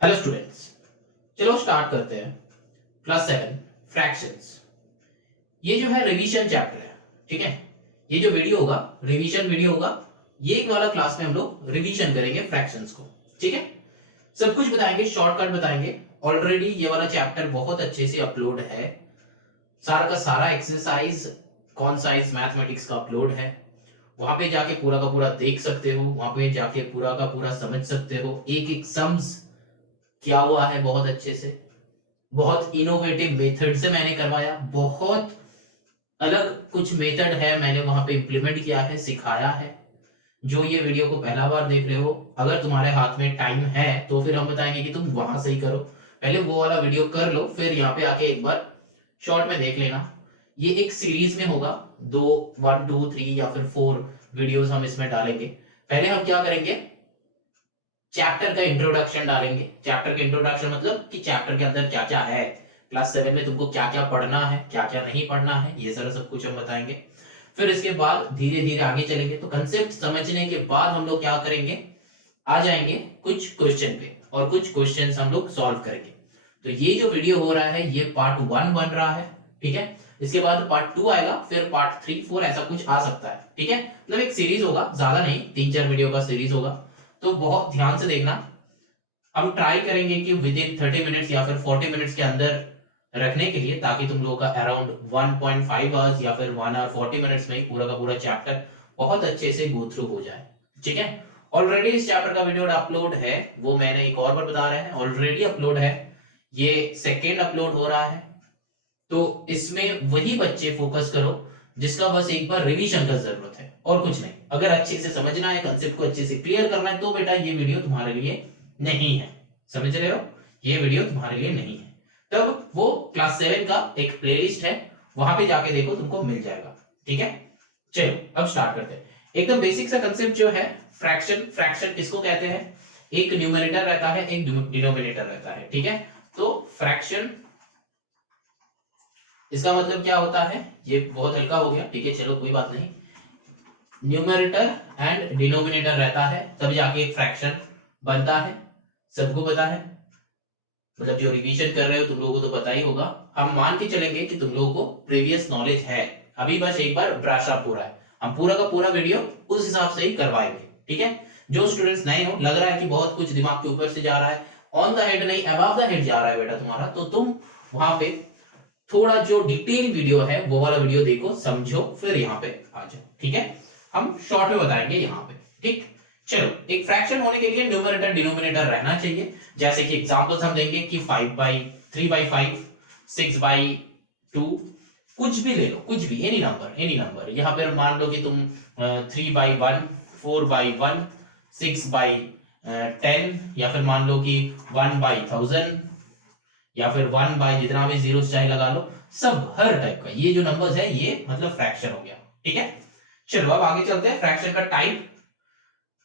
Hello students, चलो start करते हैं। Class 7 fractions. ये जो है रिवीजन चैप्टर है, ठीक है। ये जो वीडियो होगा रिवीजन वीडियो होगा। ये एक वाला क्लास में हम लोग रिवीजन करेंगे फ्रैक्शंस को, ठीक है। सब कुछ बताएंगे, शॉर्टकट बताएंगे। ऑलरेडी ये वाला चैप्टर बहुत अच्छे से अपलोड है, सारा का सारा एक्सरसाइज कौन साइंस मैथमेटिक्स का अपलोड है। वहां पे जाके पूरा का पूरा देख सकते हो, वहां पे जाके पूरा का पूरा समझ सकते हो। एक एक सम्स क्या हुआ है बहुत अच्छे से, बहुत इनोवेटिव मेथड से मैंने करवाया। बहुत अलग कुछ मेथड है, मैंने वहां पे इंप्लीमेंट किया है, सिखाया है। जो ये वीडियो को पहला बार देख रहे हो, अगर तुम्हारे हाथ में टाइम है तो फिर हम बताएंगे कि तुम वहां से ही करो। पहले वो वाला वीडियो कर लो, फिर यहाँ पे आके एक बार शॉर्ट में देख लेना। ये एक सीरीज में होगा, 1 2 3 या फिर 4 वीडियोस हम इसमें डालेंगे। पहले हम क्या करेंगे, चैप्टर का इंट्रोडक्शन डालेंगे। चैप्टर का इंट्रोडक्शन मतलब कि चैप्टर के अंदर क्या क्या है, क्लास 7 में तुमको क्या क्या पढ़ना है, क्या क्या नहीं पढ़ना है, ये सारा सब कुछ हम बताएंगे। फिर इसके बाद धीरे धीरे आगे चलेंगे। तो कंसेप्ट समझने के बाद हम लोग क्या करेंगे, आ जाएंगे कुछ क्वेश्चन पे, और कुछ क्वेश्चंस हम लोग सॉल्व करेंगे। तो ये जो वीडियो हो रहा है ये पार्ट 1 बन रहा है, ठीक है। इसके बाद पार्ट 2 आएगा, फिर पार्ट 3 4 ऐसा कुछ आ सकता है, ठीक है। मतलब एक सीरीज होगा, ज्यादा नहीं, 3 4 वीडियो का सीरीज होगा। तो बहुत ध्यान से देखना। हम ट्राई करेंगे कि विद इन 30 मिनट्स या फिर 40 मिनट्स के अंदर रखने के लिए, ताकि तुम लोगों का अराउंड 1.5 आवर्स या फिर 1 आवर 40 मिनट्स में ही पूरा का पूरा चैप्टर बहुत अच्छे से गो थ्रू हो जाए, ठीक है। ऑलरेडी इस चैप्टर का वीडियो अपलोड है, वो मैंने एक और बार बता रहे हैं, ऑलरेडी अपलोड है। ये सेकेंड अपलोड हो रहा है। तो इसमें वही बच्चे फोकस करो जिसका बस एक बार रिवीजन का जरूरत है, और कुछ नहीं। अगर अच्छे से समझना है, कंसेप्ट को अच्छे से क्लियर करना है, तो बेटा ये वीडियो तुम्हारे लिए नहीं है। समझ रहे हो, ये वीडियो तुम्हारे लिए नहीं है। तब वो क्लास 7 का एक प्लेलिस्ट है, वहां पे जाके देखो, तुमको मिल जाएगा, ठीक है। चलो अब स्टार्ट करते हैं। एकदम बेसिक सा कंसेप्ट जो है फ्रैक्शन। फ्रैक्शन किसको कहते हैं, एक न्यूमरेटर रहता है, एक डिनोमिनेटर रहता है, ठीक है। तो फ्रैक्शन, इसका मतलब क्या होता है, ये बहुत हल्का हो गया, ठीक है, चलो कोई बात नहीं। न्यूमरेटर एंड डिनोमिनेटर रहता है, तब जाके एक फ्रैक्शन बनता है। सबको पता है, मतलब जो रिवीजन कर रहे हो तुम लोगों को तो पता ही होगा। हम मान के चलेंगे कि तुम लोगों को प्रीवियस नॉलेज है, अभी बस एक बार ब्रश अप हो रहा है। हम पूरा का पूरा वीडियो उस हिसाब से ही करवाएंगे, ठीक है। जो स्टूडेंट्स नए हो, लग रहा है कि बहुत कुछ दिमाग के ऊपर से जा रहा है, ऑन द हेड नहीं अबव द हेड जा रहा है बेटा तुम्हारा, तो तुम वहां पे थोड़ा जो डिटेल वीडियो है वो वाला वीडियो देखो, समझो, फिर यहाँ पे आ जाओ, ठीक है। हम शॉर्ट में बताएंगे यहाँ पे, ठीक। चलो, एक फ्रैक्शन होने के लिए न्यूमरेटर डिनोमिनेटर रहना चाहिए। जैसे कि एग्जांपल्स हम देंगे कि 3/5 6/2, कुछ भी ले लो, कुछ भी, एनी नंबर। यहाँ पर मान लो कि तुम 3/1 4/1 6/10, या फिर मान लो कि 1/1000, या फिर 1 बाय जितना भी जीरो चाहे लगा लो, सब हर टाइप का ये जो नंबर्स है ये मतलब फ्रैक्शन हो गया, ठीक है। चलो अब आगे चलते हैं, फ्रैक्शन का टाइप।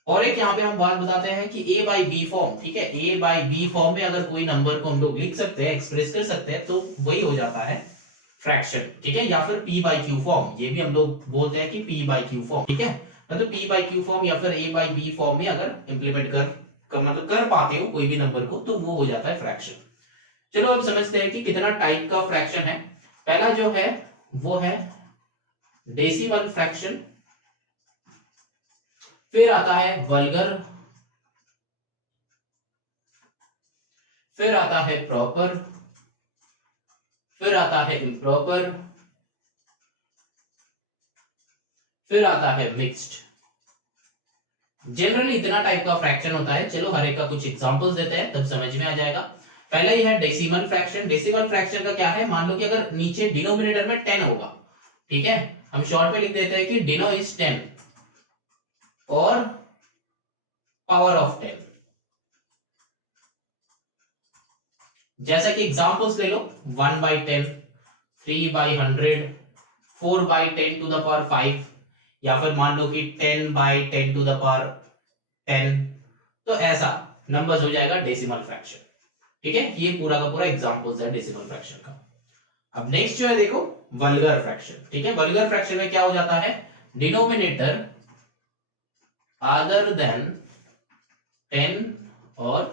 और एक यहाँ पे हम बात बताते हैं कि ए बाई बी फॉर्म, ठीक है। ए बाई बी फॉर्म में अगर कोई नंबर को हम लोग लिख सकते हैं, एक्सप्रेस कर सकते हैं, तो वही हो जाता है फ्रैक्शन, ठीक है। या फिर पी बाई क्यू फॉर्म, ये भी हम लोग बोलते हैं कि पी बाई क्यू फॉर्म, ठीक है। मतलब पी बाई क्यू फॉर्म या फिर ए बाई बी फॉर्म में अगर इंप्लीमेंट मतलब कर पाते हो कोई भी नंबर को, तो वो हो जाता है फ्रैक्शन। चलो अब समझते हैं कि कितना टाइप का फ्रैक्शन है। पहला जो है वो है डेसिमल फ्रैक्शन, फिर आता है वल्गर, फिर आता है प्रॉपर, फिर आता है इम्प्रॉपर, फिर आता है मिक्स्ड। जनरली इतना टाइप का फ्रैक्शन होता है। चलो हर एक का कुछ एग्जांपल्स देते हैं, तब समझ में आ जाएगा। पहला ही है डेसिमल फ्रैक्शन। डेसिमल फ्रैक्शन का क्या है, मान लो कि अगर नीचे डिनोमिनेटर में 10 होगा, ठीक है, हम शॉर्ट में लिख देते हैं कि डिनो इज 10 और पावर ऑफ 10। जैसा कि एग्जांपल्स ले लो, 1/10, 3/100, 4/10 टू द पावर 5, या फिर मान लो कि 10/10 टू द पावर 10। तो ऐसा नंबर्स हो जाएगा डेसिमल फ्रैक्शन, ठीक है। ये पूरा का पूरा एग्जांपल्स है डेसिमल फ्रैक्शन का। अब नेक्स्ट जो है देखो, वल्गर फ्रैक्शन, ठीक है। वल्गर फ्रैक्शन में क्या हो जाता है, डिनोमिनेटर अदर देन 10 और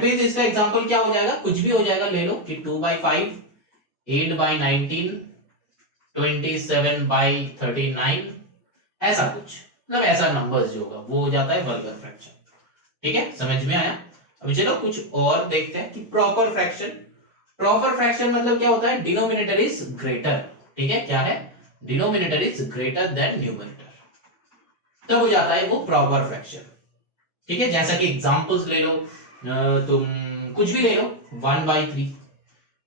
दैट मीन्स इसका एग्जांपल क्या हो जाएगा, कुछ भी हो जाएगा, ले लो कि 2/5, 8/19, 27/39, ऐसा कुछ, मतलब ऐसा नंबर्स जो होगा वो हो जाता है वर्गर फ्रैक्शन। ठीक है, समझ में आया। अभी चलो कुछ और देखते हैं कि प्रॉपर फ्रैक्शन। प्रॉपर फ्रैक्शन मतलब क्या होता है, डिनोमिनेटर इज ग्रेटर। ठीक है, क्या है, denominator is greater than numerator, तब हो जाता है वो प्रॉपर फ्रैक्शन। ठीक है, जैसा कि एग्जांपल्स ले लो, तुम कुछ भी ले लो, 1/3,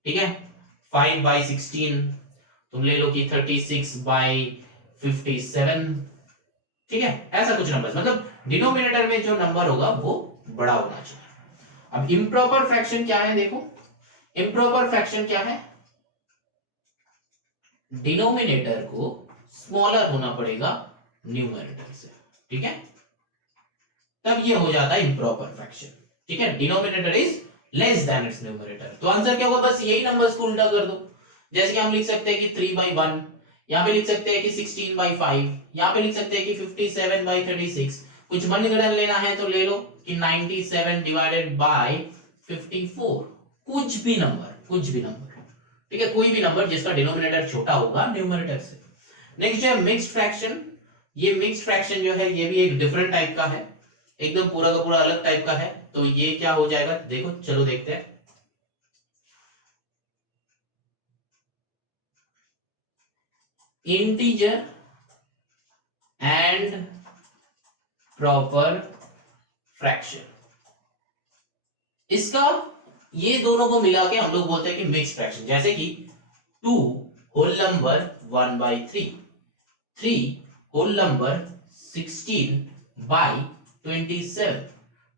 ठीक है, 5/16, तुम ले लो कि 36/57, ठीक है, ऐसा कुछ नंबर, मतलब डिनोमिनेटर में जो नंबर होगा वो बड़ा होना चाहिए। अब इम्प्रॉपर फ्रैक्शन क्या है, देखो इम्प्रॉपर फ्रैक्शन क्या है, डिनोमिनेटर को स्मॉलर होना पड़ेगा न्यूमरेटर से। ठीक है, तब ये हो जाता है इम्प्रॉपर फ्रैक्शन। ठीक है, denominator is less than it's numerator. तो आंसर क्या होगा, बस यही नंबर्स को उल्टा कर दो। जैसे कि हम लिख सकते हैं कि 3/1, यहाँ पे लिख सकते हैं कि 16/5, यहाँ पे लिख सकते हैं कि 57/36। कुछ मनगढ़ंत लेना है तो ले लो कि 97 डिवाइडेड बाय 54, कुछ भी नंबर, कुछ भी नंबर। ठीक है, कोई भी नंबर जिसका डिनोमिनेटर छोटा होगा न्यूमरेटर से। नेक्स्ट है मिक्स्ड फ्रैक्शन। ये मिक्स्ड फ्रैक्शन जो है ये भी एक डिफरेंट टाइप का है, एकदम पूरा का पूरा अलग टाइप का है। तो ये क्या हो जाएगा, देखो चलो देखते हैं। इंटीजर एंड प्रॉपर फ्रैक्शन, इसका ये दोनों को मिला के हम लोग बोलते हैं कि मिक्स्ड फ्रैक्शन। जैसे कि 2 होल नंबर 1/3, 3 होल नंबर 16/27,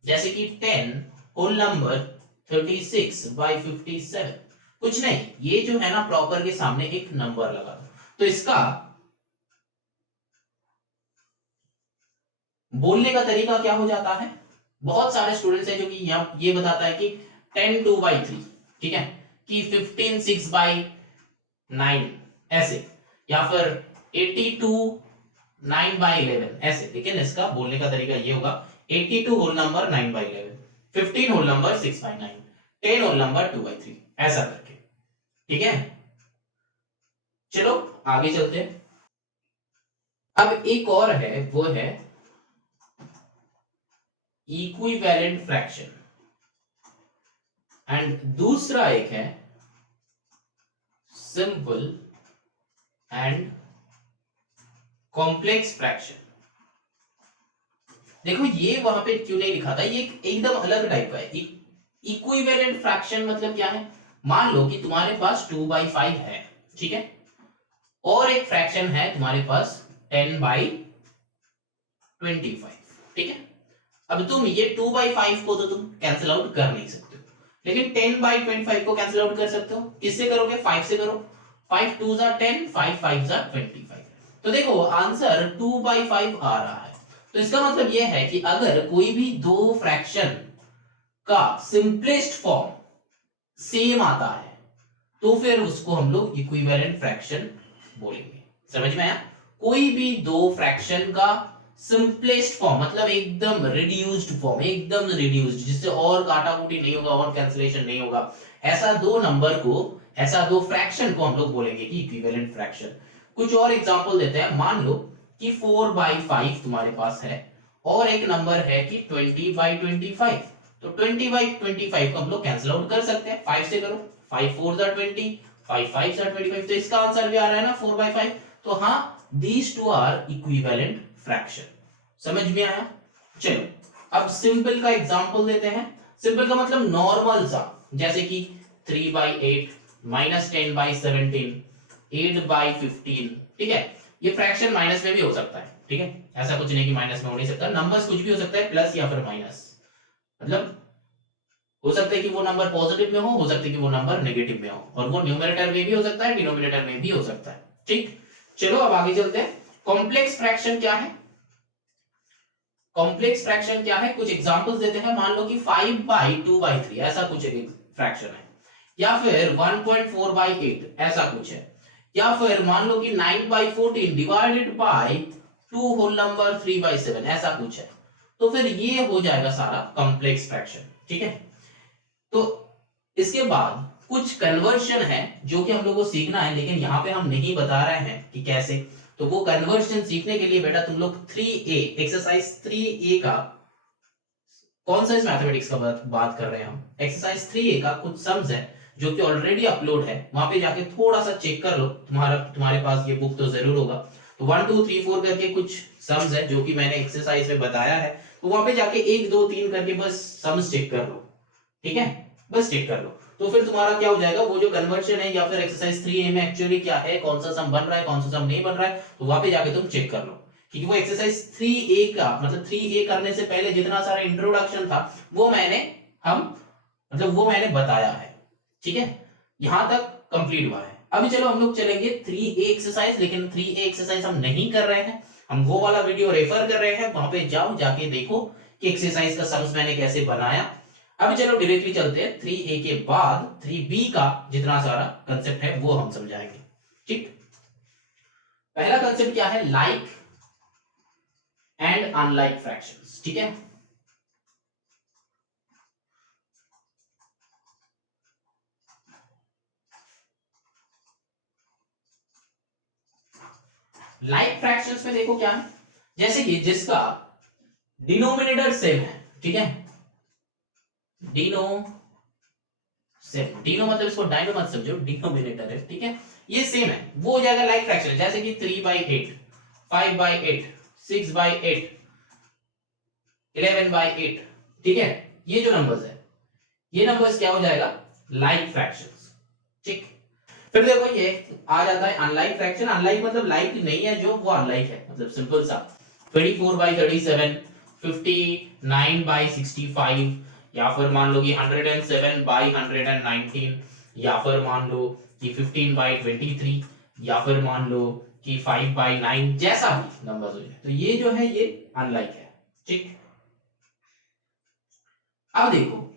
जैसे कि 10 होल नंबर 36/57। कुछ नहीं, ये जो है ना प्रॉपर के सामने एक नंबर लगा दो, तो इसका बोलने का तरीका क्या हो जाता है। बहुत सारे स्टूडेंट्स हैं जो कि ये बताता है कि 10 2/3, ठीक है, कि 15 6/9 ऐसे, या फिर 82 9/11 ऐसे। लेकिन इसका बोलने का तरीका ये होगा 82 whole number 9/11, 15 whole number 6/9, 10 whole number 2/3, ऐसा करके। ठीक है, चलो आगे चलते हैं। अब एक और है, वो है इक्विवेलेंट फ्रैक्शन, एंड दूसरा एक है सिंपल एंड कॉम्प्लेक्स फ्रैक्शन। देखो ये वहां पे क्यों नहीं लिखा था, ये एकदम अलग टाइप का है। इक्विवेलेंट फ्रैक्शन मतलब क्या है, मान लो कि तुम्हारे पास 2/5 है, ठीक है, और एक फ्रैक्शन है तुम्हारे पास 10/25, ठीक है। अब तुम ये 2/5 को तो तुम कैंसिल आउट कर नहीं सकते हो, लेकिन 10/25 को कैंसिल आउट कर सकते हो। किससे करोगे, 5 से करो। 5 2 जा 10, 5 5 जा 25। तो देखो आंसर 2/5 आ रहा है। तो इसका मतलब यह है कि अगर कोई भी दो फ्रैक्शन का सिंपलेस्ट फॉर्म सेम आता है तो फिर उसको हम लोग इक्विवेलेंट फ्रैक्शन बोलेंगे। समझ में आया, कोई भी दो फ्रैक्शन का सिंपलेस्ट फॉर्म मतलब एकदम रिड्यूस्ड फॉर्म, एकदम रिड्यूस्ड, जिससे और काटाकुटी नहीं होगा और कैंसिलेशन नहीं होगा, ऐसा दो नंबर को, ऐसा दो फ्रैक्शन को हम लोग बोलेंगे कि इक्विवेलेंट फ्रैक्शन। कुछ और एग्जांपल देते हैं। मान लो कि 4/5 तुम्हारे पास है और एक नंबर है कि 20/25। तो 20/25 को हम लोग कैंसिल आउट कर सकते हैं, 5 से करो। 5 4 जा 20, 5 5 जा 25। तो इसका आंसर भी आ रहा है ना 4/5। तो हाँ, these two are equivalent fraction। समझ में आया। चलो अब सिंपल का एग्जांपल देते हैं। सिंपल का मतलब नॉर्मल सा, जैसे कि 3/8 -10/17, 8/15, ठीक है। ये फ्रैक्शन माइनस में भी हो सकता है, ठीक है, ऐसा कुछ नहीं कि माइनस में हो नहीं सकता। नंबर्स कुछ भी हो सकता है, प्लस या फिर माइनस, मतलब हो सकता है कि वो नंबर पॉजिटिव में हो सकता है कि वो नंबर नेगेटिव में हो, और वो न्यूमरेटर में भी हो सकता है, डिनोमिनेटर में भी हो सकता है। ठीक, चलो अब आगे चलते हैं। कॉम्प्लेक्स फ्रैक्शन क्या है, कॉम्प्लेक्स फ्रैक्शन क्या है, कुछ एग्जांपल्स देते हैं। मान लो कि 5/2/3 ऐसा कुछ एक फ्रैक्शन है, या फिर 1.4/8 ऐसा कुछ है, या फिर मान लो कि 9/14 डिवाइडेड बाय 2 होल नंबर 3/7 ऐसा कुछ है। तो फिर ये हो जाएगा सारा कॉम्प्लेक्स फ्रैक्शन। ठीक है, तो इसके बाद कुछ कन्वर्शन है जो कि हम लोग को सीखना है, लेकिन यहाँ पे हम नहीं बता रहे हैं कि कैसे। तो वो कन्वर्शन सीखने के लिए बेटा तुम लोग 3A एक्सरसाइज 3A का, कौन सा इस मैथमेटिक्स का बात कर रहे हैं हम, एक्सरसाइज 3A का कुछ सम्स है जो कि ऑलरेडी अपलोड है, वहां पे जाके थोड़ा सा चेक कर लो। तुम्हारे पास ये बुक तो जरूर होगा। तो 1 2 3 4 करके कुछ सम्स है जो कि मैंने एक्सरसाइज में बताया है, तो वहां पे जाके 1 2 3 करके बस सम्स चेक कर लो, ठीक है, बस चेक कर लो। तो फिर तुम्हारा क्या हो जाएगा, वो जो कन्वर्शन है या फिर एक्सरसाइज 3A में एक्चुअली क्या है, कौन सा सम बन रहा है, कौन सा सम नहीं बन रहा है, तो वहां पे जाके तुम चेक कर लो। क्योंकि वो एक्सरसाइज 3A का मतलब 3A करने से पहले जितना सारा इंट्रोडक्शन था वो मैंने बताया है, ठीक है, यहां तक कंप्लीट हुआ है। अभी चलो हम लोग चलेंगे 3A एक्सरसाइज, लेकिन 3A एक्सरसाइज हम नहीं कर रहे हैं, हम वो वाला वीडियो रेफर कर रहे हैं, वहां पे जाओ, जाके देखो कि एक्सरसाइज का सम्स मैंने कैसे बनाया। अभी चलो डायरेक्टली चलते हैं 3A के बाद 3B का जितना सारा कंसेप्ट है वो हम समझाएंगे, ठीक। पहला कंसेप्ट क्या है, लाइक एंड अनलाइक फ्रैक्शंस, ठीक है। लाइक फ्रैक्शंस में देखो क्या है, जैसे कि जिसका डिनोमिनेटर सेम है, ठीक है, डिनो सेम, डिनो मतलब इसको डाइनो मत समझो, डिनोमिनेटर है, ठीक है, ये सेम है, वो हो जाएगा लाइक फ्रैक्शन। जैसे कि 3/8, 5/8, 6/8, 11/8, ठीक है, ये जो नंबर्स है, ये नंबर्स क्या हो जाएगा, लाइक फ्रैक्शंस, ठीक। फिर देखो ये आ जाता है अनलाइक फ्रैक्शन। अनलाइक मतलब लाइक नहीं है जो, वो अनलाइक है, मतलब सिंपल सा 24/37, 59/65, या फिर मान लो कि 107/119, या फिर मान लो कि 15/23, या फिर मान लो कि 5/9, जैसा भी नंबर हो जाए, तो ये जो है ये अनलाइक है, ठीक। अब देखो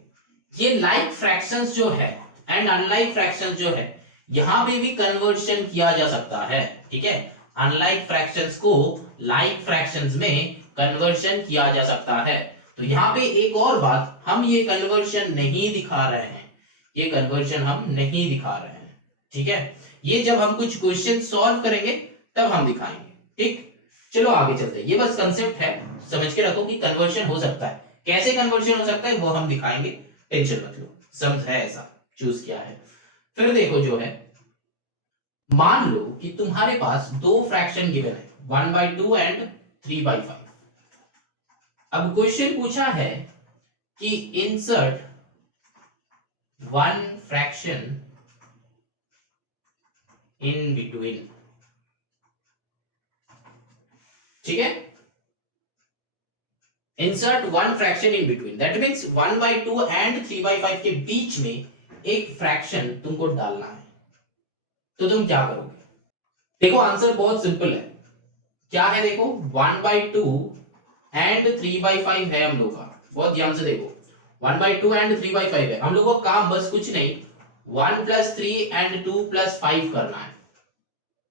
ये लाइक फ्रैक्शंस जो है एंड अनलाइक फ्रैक्शंस जो है, यहां पे भी कन्वर्शन किया जा सकता है, ठीक है। अनलाइक फ्रैक्शंस को लाइक फ्रैक्शंस में कन्वर्शन किया जा सकता है। तो यहां पे एक और बात, हम ये कन्वर्शन नहीं दिखा रहे हैं, ये कन्वर्शन हम नहीं दिखा रहे हैं, ठीक है, ये जब हम कुछ क्वेश्चन सॉल्व करेंगे तब हम दिखाएंगे, ठीक। चलो आगे चलते हैं, ये बस कंसेप्ट है, समझ के रखो कि कन्वर्शन हो सकता है, कैसे कन्वर्शन हो सकता है वो हम दिखाएंगे, टेंशन मत लो, समझ है ऐसा चूज किया है। फिर देखो जो है, मान लो कि तुम्हारे पास दो फ्रैक्शन गिवन है, 1/2 एंड 3/5। अब क्वेश्चन पूछा है कि insert one fraction in between, ठीक है, insert one fraction in between, that means 1/2 and 3/5 के बीच में एक फ्रैक्शन तुमको डालना है, तो तुम क्या करोगे। देखो आंसर बहुत सिंपल है, क्या है देखो, 1/2 एंड 3/5 है हम लोग का, बहुत ध्यान से देखो, 1/2 एंड 3/5 है, हम लोग को काम बस कुछ नहीं 1 + 3 एंड 2 + 5 करना है,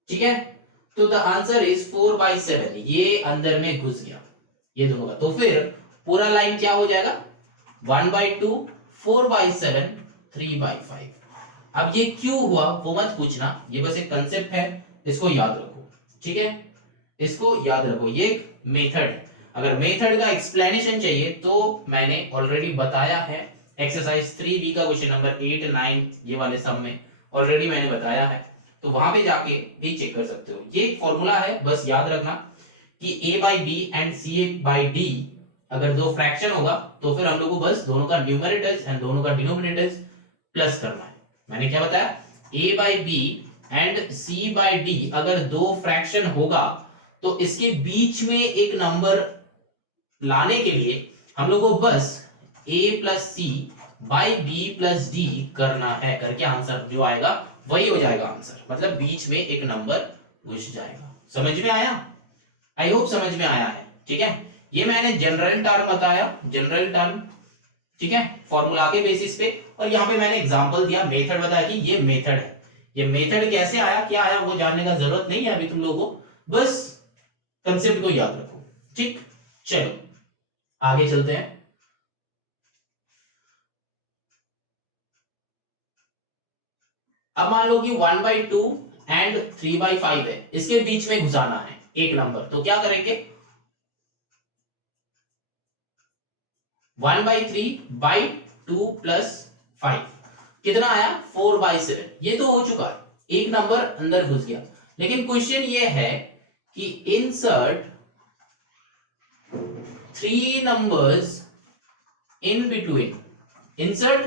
ठीक है। तो द आंसर इज 4/7, ये अंदर में घुस गया ये दोनों का, तो फिर पूरा लाइन क्या हो जाएगा, 1/2, 4/7, 3/5। अब ये क्यों हुआ वो मत पूछना, ये बस एक कंसेप्ट है, इसको याद रखो, ठीक है, इसको याद रखो, ये एक मेथड है। अगर मेथड का एक्सप्लेनेशन चाहिए तो मैंने ऑलरेडी बताया है, एक्सरसाइज 3B का क्वेश्चन नंबर 8 9 ये वाले सम में ऑलरेडी मैंने बताया है, तो वहां पे जाके भी चेक कर सकते हो। ये एक फॉर्मूला है, बस याद रखना कि A/B एंड C/D अगर दो फ्रैक्शन होगा तो फिर हम लोग को बस दोनों का न्यूमरेटर्स एंड दोनों का डिनोमिनेटर्स प्लस करना है। मैंने क्या बताया, A/B एंड C/D अगर दो फ्रैक्शन होगा तो इसके बीच में एक नंबर लाने के लिए हम लोग को बस A + C by B + D करना है, करके आंसर जो आएगा वही हो जाएगा आंसर, मतलब बीच में एक नंबर घुस जाएगा। समझ में आया, आई होप समझ में आया है, ठीक है। ये मैंने जनरल टर्म बताया, जनरल टर्म, ठीक है, फॉर्मूला के बेसिस पे, और यहाँ पे मैंने एग्जांपल दिया, मेथड बताया कि ये मेथड है, ये मेथड कैसे आया क्या आया वो जानने का जरूरत नहीं है अभी तुम लोगों को, बस कंसेप्ट को याद रखो, ठीक। चलो आगे चलते हैं। अब मान लो कि 1/2 एंड 3/5 है, इसके बीच में घुसाना है एक नंबर, तो क्या करेंगे 1/3/2 प्लस 5 कितना आया 4/7। ये तो हो चुका है, एक नंबर अंदर घुस गया। लेकिन क्वेश्चन ये है कि insert 3 numbers in between, insert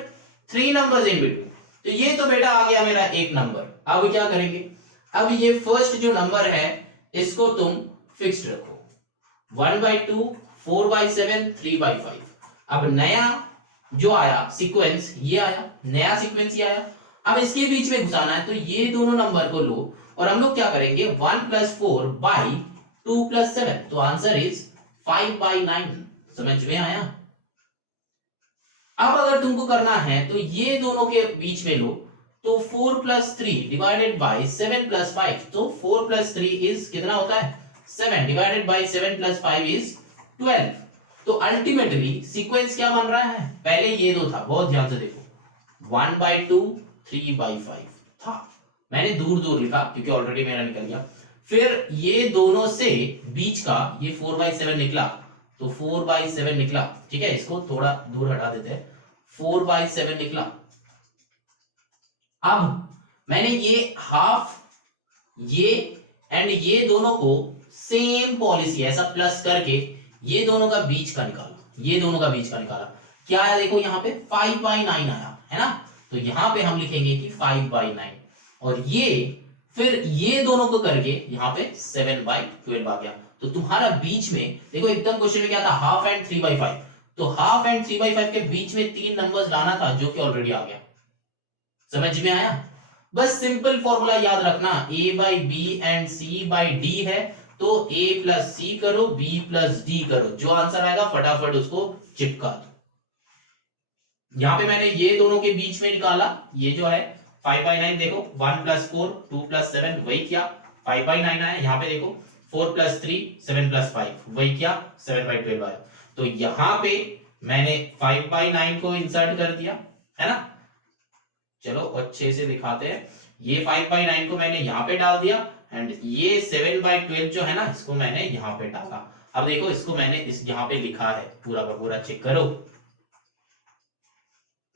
3 numbers in between. तो ये तो बेटा आ गया मेरा एक नंबर। अब क्या करेंगे, अब ये फर्स्ट जो नंबर है इसको तुम फिक्स्ड रखो 1/2 4/7 3/5। अब नया जो आया सीक्वेंस ये आया, नया सीक्वेंस ये आया। अब इसके बीच में घुसाना है, तो ये दोनों नंबर को लो और हम लोग क्या करेंगे 1 + 4/2 + 7, तो आंसर इज 5/9। समझ में आया। अब अगर तुमको करना है तो ये दोनों के बीच में लो, तो 4 + 3 डिवाइडेड बाय 7 + 5, तो 4 + 3 इज कितना होता है 7 डिवाइडेड बाय 7 + 5 इज 12। तो अल्टीमेटली सीक्वेंस क्या बन रहा है, पहले ये दो था, बहुत ध्यान से देखो 1/2 3/5 था, मैंने दूर दूर लिखा क्योंकि ऑलरेडी मेरा निकल गया। फिर ये दोनों से बीच का ये 4/7 निकला, तो 4/7 निकला, ठीक है, इसको थोड़ा दूर हटा देते हैं, 4/7 निकला। अब मैंने ये हाफ ये एंड ये दोनों को सेम पॉलिसी ऐसा प्लस करके ये दोनों का बीच का निकाला, ये दोनों का बीच का निकाला, क्या आया देखो यहाँ पे 5/9 आया है ना। तो यहां पे हम लिखेंगे कि 5/9 और ये फिर ये दोनों को करके यहाँ पे 7/12 आ गया। तो तुम्हारा बीच में देखो एकदम क्वेश्चन में क्या था हाफ एंड 3/5, तो हाफ एंड 3/5 के बीच में 3 नंबर्स लाना था जो कि ऑलरेडी आ गया। समझ में आया। बस सिंपल फॉर्मूला याद रखना, a/b एंड c/d है, तो a + c करो b + d करो, जो आंसर आएगा फटाफट उसको चिपका दो। यहां पे मैंने ये दोनों के बीच में निकाला, ये जो है 5/9 देखो 1 + 4 2 + 7 वही किया 5/9 आया। यहाँ पे देखो 4 + 3 7 + 5 वही किया 7/12 आया। तो यहां पे मैंने 5/9 को इंसर्ट कर दिया है ना। चलो अच्छे से दिखाते हैं, ये 5/9 को मैंने यहाँ पे डाल दिया एंड ये 7/12 जो है ना इसको मैंने यहाँ पे डाला। अब देखो इसको मैंने इस यहाँ पे लिखा है, पूरा का पूरा चेक करो।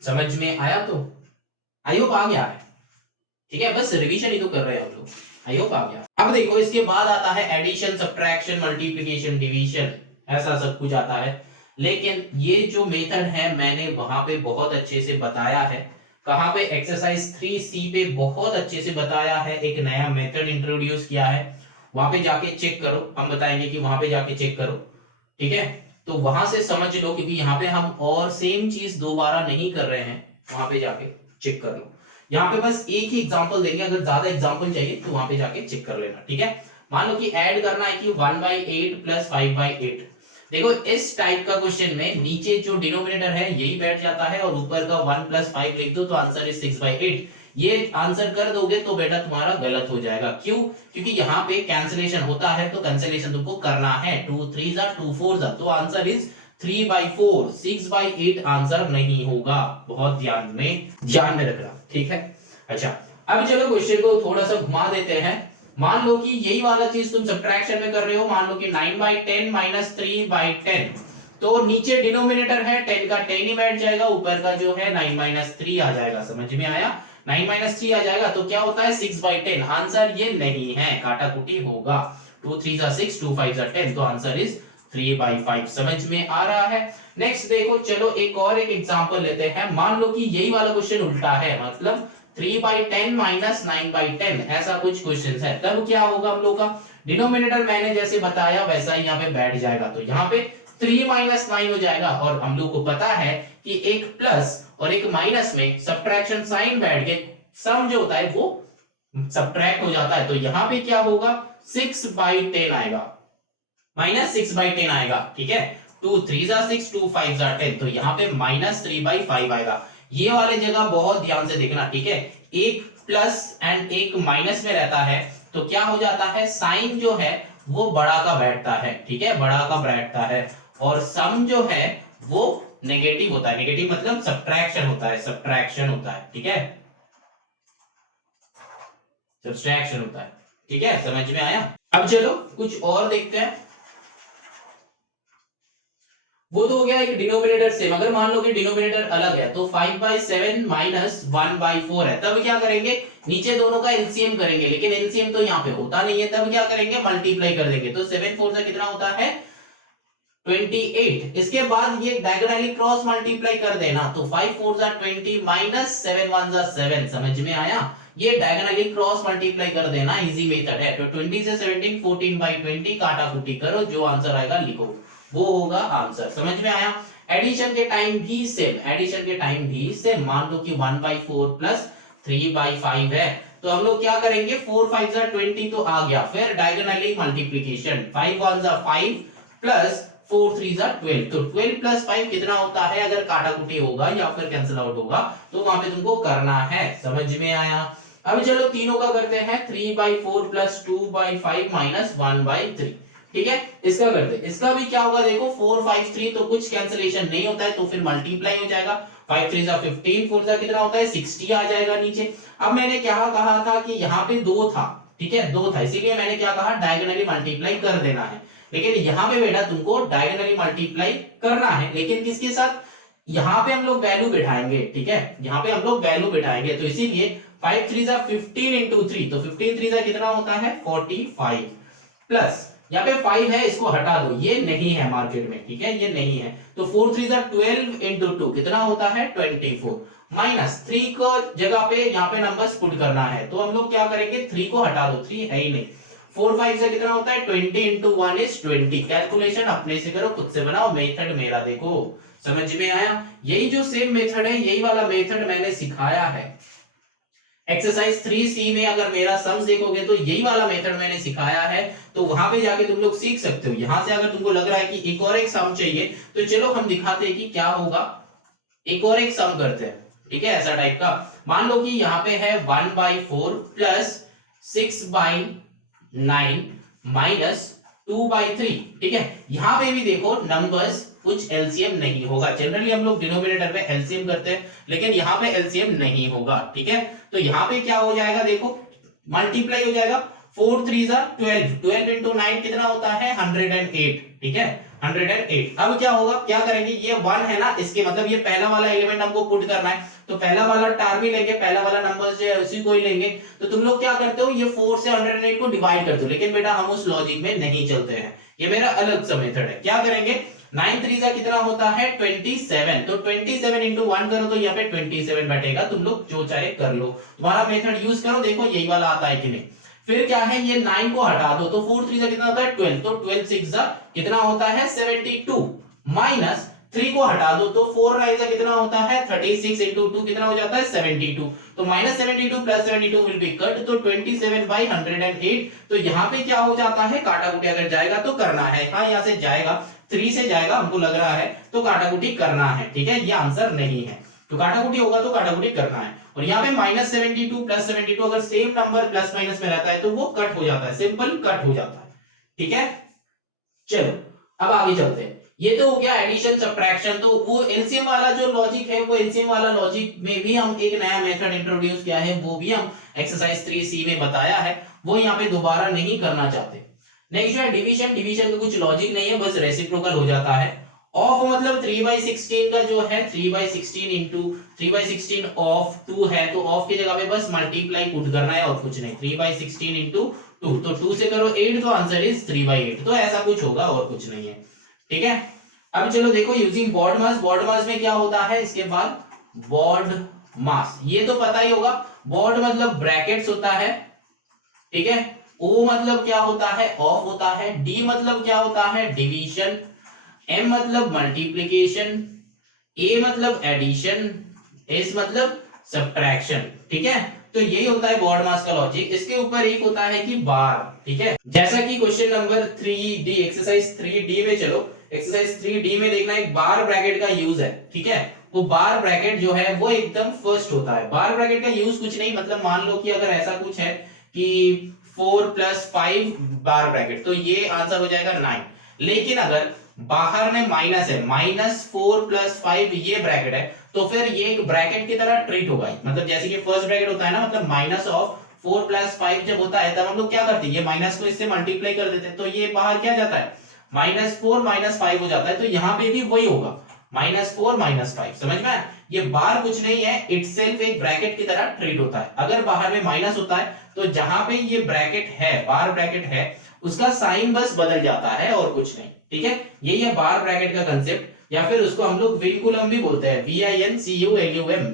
समझ में आया। तो आई होप आ गया है, ठीक है, बस रिवीजन ही तो कर रहे हैं हम लोग, आई होप आ गया। अब देखो इसके बाद आता है एडिशन सब्ट्रैक्शन मल्टीप्लिकेशन डिवीजन, ऐसा सब कुछ आता है। लेकिन ये जो मेथड है मैंने वहां पे बहुत अच्छे से बताया है, कहां पे एक्सरसाइज 3C पे बहुत अच्छे से बताया है, एक नया मेथड इंट्रोड्यूस किया है, वहां पे जाके चेक करो, हम बताएंगे कि वहां पे जाके चेक करो, ठीक है। तो वहां से समझ लो, क्योंकि यहाँ पे हम और सेम चीज दोबारा नहीं कर रहे हैं, वहां पे जाके चेक कर लो। यहाँ पे बस एक ही एग्जांपल देंगे, अगर ज्यादा एग्जांपल चाहिए तो वहां पे जाके चेक कर लेना, ठीक है। मान लो कि ऐड करना है कि 1/8 + 5/8। देखो इस टाइप का क्वेश्चन में नीचे जो डिनोमिनेटर है यही बैठ जाता है और ऊपर का 1 + 5 लिख दो, तो आंसर इज 6/8। ये आंसर कर दोगे तो बेटा तुम्हारा गलत हो जाएगा, क्यों, क्योंकि यहाँ पे कैंसिलेशन होता है, तो कैंसिलेशन तुमको करना है, 2 3 2 4, तो आंसर इज 3/4, 6/8 आंसर नहीं होगा, बहुत ध्यान में रखना, ठीक है। अच्छा अब चलो क्वेश्चन को थोड़ा सा घुमा देते हैं। मान लो कि यही वाला चीज तुम सब्ट्रैक्शन में कर रहे हो, मान लो कि 9/10 - 3/10, तो नीचे डिनोमिनेटर है 10 का 10 ही बैठ जाएगा, ऊपर का जो है 9 - 3 आ जाएगा। समझ में आया, 9 - 3 आ जाएगा, तो क्या होता है 6/10। आंसर ये नहीं है, काटाकुटी होगा, 2 3 6 2 5 10, तो आंसर इज 3/5। समझ में आ रहा है। नेक्स्ट देखो, चलो एक और एक एग्जांपल लेते हैं। मान लो कि यही वाला क्वेश्चन उल्टा है, मतलब 3/10 - 9/10, ऐसा कुछ क्वेश्चन है, तब क्या होगा हम लोग का डिनोमिनेटर मैंने जैसे बताया वैसा ही यहाँ पे बैठ जाएगा, तो यहाँ पे 3 - 9 हो जाएगा। और हम लोग को पता है कि एक प्लस और एक माइनस में सब्ट्रैक्शन साइन बैठ के सम जो होता है वो सब्ट्रैक्ट हो जाता है, तो यहाँ पे क्या होगा 6/10 आएगा, -6/10 आएगा, ठीक है। 2 3 6 2 5 10, तो यहाँ पे -3/5 आएगा। ये वाले जगह बहुत ध्यान से देखना, ठीक है, एक प्लस एंड एक माइनस में रहता है, तो क्या हो जाता है साइन जो है वो बड़ा का बैठता है, ठीक है, बड़ा का बैठता है, और सम जो है वो नेगेटिव होता है, नेगेटिव मतलब सब्ट्रैक्शन होता है, सब्ट्रैक्शन होता है, ठीक है। सब्सट्रैक्शन होता है। ठीक है, समझ में आया। अब चलो कुछ और देखते हैं। वो तो हो गया एक डिनोमिनेटर सेम। अगर मान लो कि डिनोमिनेटर अलग है तो 5/7 माइनस 1/4 है, तब क्या करेंगे, नीचे दोनों का एलसीएम करेंगे, लेकिन एलसीएम तो यहाँ पे होता नहीं है, तब क्या करेंगे, मल्टीप्लाई कर देंगे। तो 7 4 से कितना होता है 28। इसके बाद ये डायगोनली क्रॉस मल्टीप्लाई कर देना, तो 5 4 जा 20 माइनस 7 1 जा 7। समझ में आया, ये डायगोनली क्रॉस मल्टीप्लाई कर देना, इजी मेथड है। तो 20 से 17 14/20 काटा कुटी करो, जो आंसर आएगा लिखो, वो होगा आंसर। समझ में आया। एडिशन के टाइम भी सेम, एडिशन के टाइम भी सेम। मान लो कि 1/4 प्लस 3/5 है, तो हम लोग क्या करेंगे, 4 5 जा 20 तो आ गया, फिर डायगोनली मल्टीप्लिकेशन, 5 1 जा 5 प्लस 4 3 जा 12, तो 12 प्लस 5 कितना होता है, अगर काटा कुटी होगा या फिर कैंसिल आउट होगा तो वहां पे तुमको करना है। समझ में आया। अब चलो तीनों का करते हैं, 3/4 प्लस 2/5 माइनस 1/3। ठीक है, इसका करते हैं। इसका भी क्या होगा देखो, 4 5 3 तो कुछ कैंसिलेशन नहीं होता है, तो फिर मल्टीप्लाई हो जाएगा। 5 3 जा 15, 4 जा कितना होता है 60 आ जाएगा नीचे। अब मैंने क्या कहा था कि यहाँ पे 2 था, ठीक है 2 था, इसीलिए मैंने क्या कहा, डायगोनली मल्टीप्लाई कर देना है। लेकिन यहाँ पे बेटा तुमको डायगोनली मल्टीप्लाई करना है, लेकिन किसके साथ, यहाँ पे हम लोग वैल्यू बिठाएंगे। ठीक है, यहाँ पे हम लोग वैल्यू बिठाएंगे, तो इसीलिए 5 3 जा 15 इंटू 3, तो 15 3 जा कितना होता है 45 प्लस यहाँ पे 5 है, इसको हटा दो, ये नहीं है मार्केट में। ठीक है, ये नहीं है, तो 4 3 जा 12 इंटू 2 कितना होता है 24 माइनस 3 को जगह पे यहाँ पे नंबर्स पुट करना है, तो हम लोग क्या करेंगे, 3 को हटा दो, 3 है ही नहीं। 4 5 से कितना होता है 20 इंटू 1 इज 20। कैलकुलेशन अपने से करो, खुद से बनाओ, मेथड मेरा देखो। समझ में आया। यही जो सेम मेथड है, यही वाला मेथड मैंने सिखाया है एक्सरसाइज 3C में। अगर मेरा सम्स देखोगे तो यही वाला मेथड मैंने सिखाया है, तो वहां पे जाके तुम लोग सीख सकते हो। यहां से अगर तुमको लग रहा है कि एक और एक सम चाहिए, तो चलो हम दिखाते हैं कि क्या होगा। एक और एक सम करते हैं, ठीक है, ऐसा टाइप का। मान लो कि यहाँ पे है 1/4 प्लस 6/9 माइनस 2/3। ठीक है, यहाँ पे भी देखो नंबर्स कुछ एलसीएम नहीं होगा। जनरली हम लोग डिनोमिनेटर में एलसीएम करते हैं, लेकिन यहाँ पे एलसीएम नहीं होगा। ठीक है, तो यहाँ पे क्या हो जाएगा देखो, मल्टीप्लाई हो जाएगा। 4 3 जा 12, 12 इंटू 9 कितना होता है 108। ठीक है, 108। अब क्या होगा, क्या करेंगे, ये 1 है ना, इसके मतलब ये पहला वाला एलिमेंट हमको पुट करना है, तो पहला वाला टार भी लेंगे, पहला वाला नंबर जो है उसी को ही लेंगे। तो तुम लोग क्या करते हो, ये 4 से 108 को डिवाइड करते हो, लेकिन बेटा हम उस लॉजिक में नहीं चलते हैं, ये मेरा अलग सा मेथड है। क्या करेंगे, 9 3 जा कितना होता है 27, तो 27 इंटू 1 करो तो यहाँ पे 27 बैठेगा। तुम लोग जो चाहे कर लो, तुम्हारा मेथड यूज करो, देखो यही वाला आता है कि नहीं। फिर क्या है, ये 9 को हटा दो, तो 4 3 जा कितना होता है 12, तो 12 6 जा कितना होता है 72 माइनस 3 को हटा दो, तो 4 9 जा कितना होता है 36 इंटू 2 कितना हो जाता है 72, तो minus 72 plus 72 will be cut, तो 27/108। तो यहाँ पे क्या हो जाता है, काटा कुटी अगर जाएगा तो करना है। हाँ, यहाँ से जाएगा 3 से जाएगा, हमको लग रहा है, तो काटा कुटी करना है। ठीक है, ये आंसर नहीं है, तो काटा कुटी होगा तो काटा कुटी करना है। और यहाँ पे माइनस 72 प्लस 72 अगर सेम नंबर प्लस माइनस में रहता है तो वो कट हो जाता है, सिंपल कट हो जाता है। ठीक है, चलो अब आगे चलते हैं। ये तो हो गया एडिशन सब्ट्रैक्शन, तो वो एलसीएम वाला जो लॉजिक है, वो एलसीएम वाला लॉजिक में भी हम एक नया मेथड इंट्रोड्यूस किया है, वो भी हम एक्सरसाइज 3C में बताया है, वो यहाँ पे दोबारा नहीं करना चाहते। नेक्स्ट है डिवीजन। डिवीजन का कुछ लॉजिक नहीं है, बस रेसिप्रोकल हो जाता है। ऑफ मतलब 3/16 का जो है 3/16 इंटू 3/16 ऑफ 2 है, तो ऑफ की जगह पे बस मल्टीप्लाई पुट करना है और कुछ नहीं। 3/16 इंटू 2, तो 2 से करो 8, तो आंसर इज 3/8। तो ऐसा कुछ होगा और कुछ नहीं है। ठीक है, अब चलो देखो यूजिंग बॉड मास। बॉड मास में क्या होता है, इसके बाद बॉड मास, ये तो पता ही होगा। बॉड मतलब ब्रैकेट्स होता है, ठीक है। ओ मतलब क्या होता है, ऑफ होता है। डी मतलब क्या होता है, डिवीजन। एम मतलब मल्टीप्लिकेशन। ए मतलब एडिशन। एस मतलब सब्ट्रैक्शन। ठीक है, तो यही होता है बॉड मास का लॉजिक। इसके ऊपर एक होता है कि बार। ठीक है, जैसा कि question number 3D exercise 3D में, चलो एक्सरसाइज 3D में देखना, एक बार ब्रैकेट का यूज है। ठीक है, वो बार ब्रैकेट जो है वो एकदम फर्स्ट होता है। बार ब्रैकेट का यूज कुछ नहीं, मतलब मान लो कि अगर ऐसा कुछ है कि 4 + 5 बार ब्रैकेट, तो ये आंसर हो जाएगा 9। लेकिन अगर बाहर में माइनस है, -4 + 5 ये ब्रैकेट है, तो फिर ये एक ब्रैकेट की तरह ट्रीट होगा। मतलब जैसे कि फर्स्ट ब्रैकेट होता है ना, मतलब 4 प्लस 5 जब होता है तब हम लोग क्या करते हैं, ये माइनस को इससे मल्टीप्लाई कर देते हैं, तो ये बाहर क्या जाता है, -4 -5 हो जाता है। तो यहाँ पे भी वही होगा, -4 -5, समझ में आया? ये बार कुछ नहीं है, इटसेल्फ एक ब्रैकेट की तरह ट्रीट होता है। अगर बाहर में माइनस होता है तो जहां पे ये ब्रैकेट है, बार ब्रैकेट है, उसका साइन बस बदल जाता है और कुछ नहीं, ठीक है? यही है बार ब्रैकेट का कंसेप्ट, या फिर उसको हम लोग विनकुलम भी बोलते हैं, VINCULUM,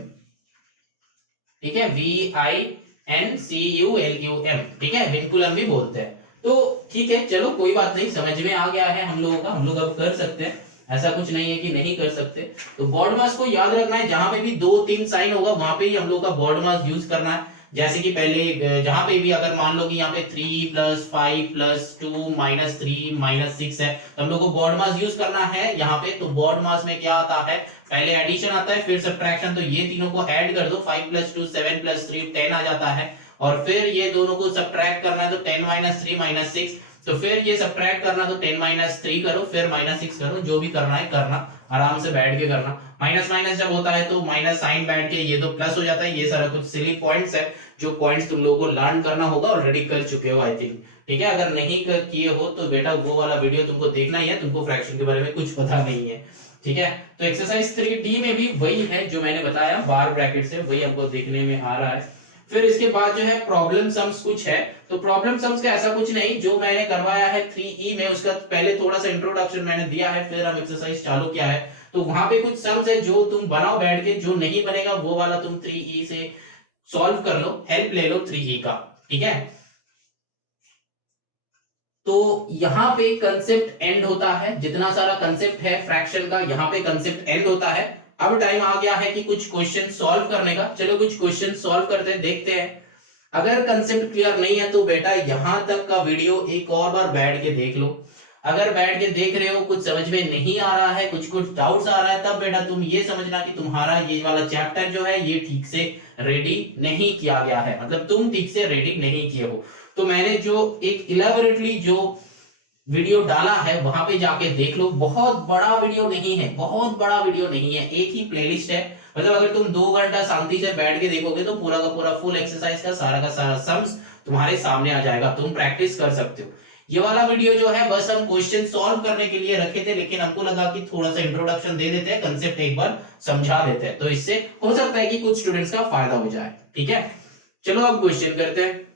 ठीक है, VINCULUM, ठीक है, विनकुलम भी बोलते हैं। तो ठीक है, चलो कोई बात नहीं, समझ में आ गया है हम लोगों का, हम लोग अब कर सकते हैं, ऐसा कुछ नहीं है कि नहीं कर सकते। तो बॉड मास को याद रखना है, जहां पे भी 2-3 साइन होगा वहां पे ही हम लोग का बॉड मास यूज करना है। जैसे कि पहले जहां पे भी अगर मान लो कि यहाँ पे 3 + 5 + 2 -3 -6 है, तो हम लोग को बॉड मास यूज करना है यहाँ पे। तो बॉड मास में क्या आता है, पहले एडिशन आता है फिर सब्ट्रैक्शन, तो ये तीनों को ऐड कर दो, 5 + 2 7 + 3 10 आ जाता है, और फिर ये दोनों को सब्ट्रैक्ट करना है, तो 10 - 3 - 6, तो फिर ये सब्ट्रैक्ट करना, तो 10 - 3 करो, फिर -6 करो, जो भी करना है करना, आराम से बैठ के करना। माइनस माइनस जब होता है तो माइनस साइन बैठ के ये तो प्लस हो जाता है। ये सारा कुछ सिली पॉइंट्स है, जो पॉइंट्स तुम लोगों को लर्न करना होगा, ऑलरेडी कर चुके हो आई थिंक, ठीक है? अगर नहीं किए हो तो बेटा वो वाला वीडियो तुमको देखना ही है, तुमको फ्रैक्शन के बारे में कुछ पता नहीं है, ठीक है? तो एक्सरसाइज 3D में भी वही है जो मैंने बताया, बार ब्रैकेट से वही हमको देखने में आ रहा है। फिर इसके बाद जो है प्रॉब्लम सम्स कुछ है, तो प्रॉब्लम सम्स का ऐसा कुछ नहीं, जो मैंने करवाया है 3E में, उसका पहले थोड़ा सा इंट्रोडक्शन मैंने दिया है, फिर हम एक्सरसाइज चालू किया है। तो वहां पे कुछ सम्स है जो तुम बनाओ बैठ के, जो नहीं बनेगा वो वाला तुम 3E से सॉल्व कर लो, हेल्प ले लो 3E का, ठीक है? तो यहाँ पे कंसेप्ट एंड होता है, जितना सारा कंसेप्ट है फ्रैक्शन का यहाँ पे कंसेप्ट एंड होता है। अब टाइम आ गया है कि कुछ क्वेश्चन सॉल्व करने का। चलो कुछ क्वेश्चन सॉल्व करते हैं, देखते हैं। अगर कंसेप्ट क्लियर नहीं है तो बेटा यहां तक का वीडियो एक और बार बैठ के देख लो। अगर बैठ के देख रहे हो कुछ समझ में नहीं आ रहा है, कुछ कुछ डाउट्स आ रहा है, तब बेटा तुम ये समझना कि तुम्हारा ये वाला चैप्टर जो है ये ठीक से रेडी नहीं किया गया है, मतलब तुम ठीक से रेडी नहीं किए हो। तो मैंने जो एक इलेबोरेटली जो वीडियो डाला है वहां पे जाके देख लो। बहुत बड़ा वीडियो नहीं है, बहुत बड़ा वीडियो नहीं है, एक ही प्लेलिस्ट है। मतलब अगर तुम 2 घंटा शांति से बैठ के देखोगे तो पूरा का पूरा फुल एक्सरसाइज का सारा सम्स तुम्हारे सामने आ जाएगा, तुम प्रैक्टिस कर सकते हो। ये वाला वीडियो जो है बस हम क्वेश्चन सॉल्व करने के लिए रखे थे, लेकिन हमको लगा कि थोड़ा सा इंट्रोडक्शन दे देते हैं, कंसेप्ट एक बार समझा देते हैं, तो इससे हो सकता है कि कुछ स्टूडेंट्स का फायदा हो जाए, ठीक है? चलो अब क्वेश्चन करते हैं।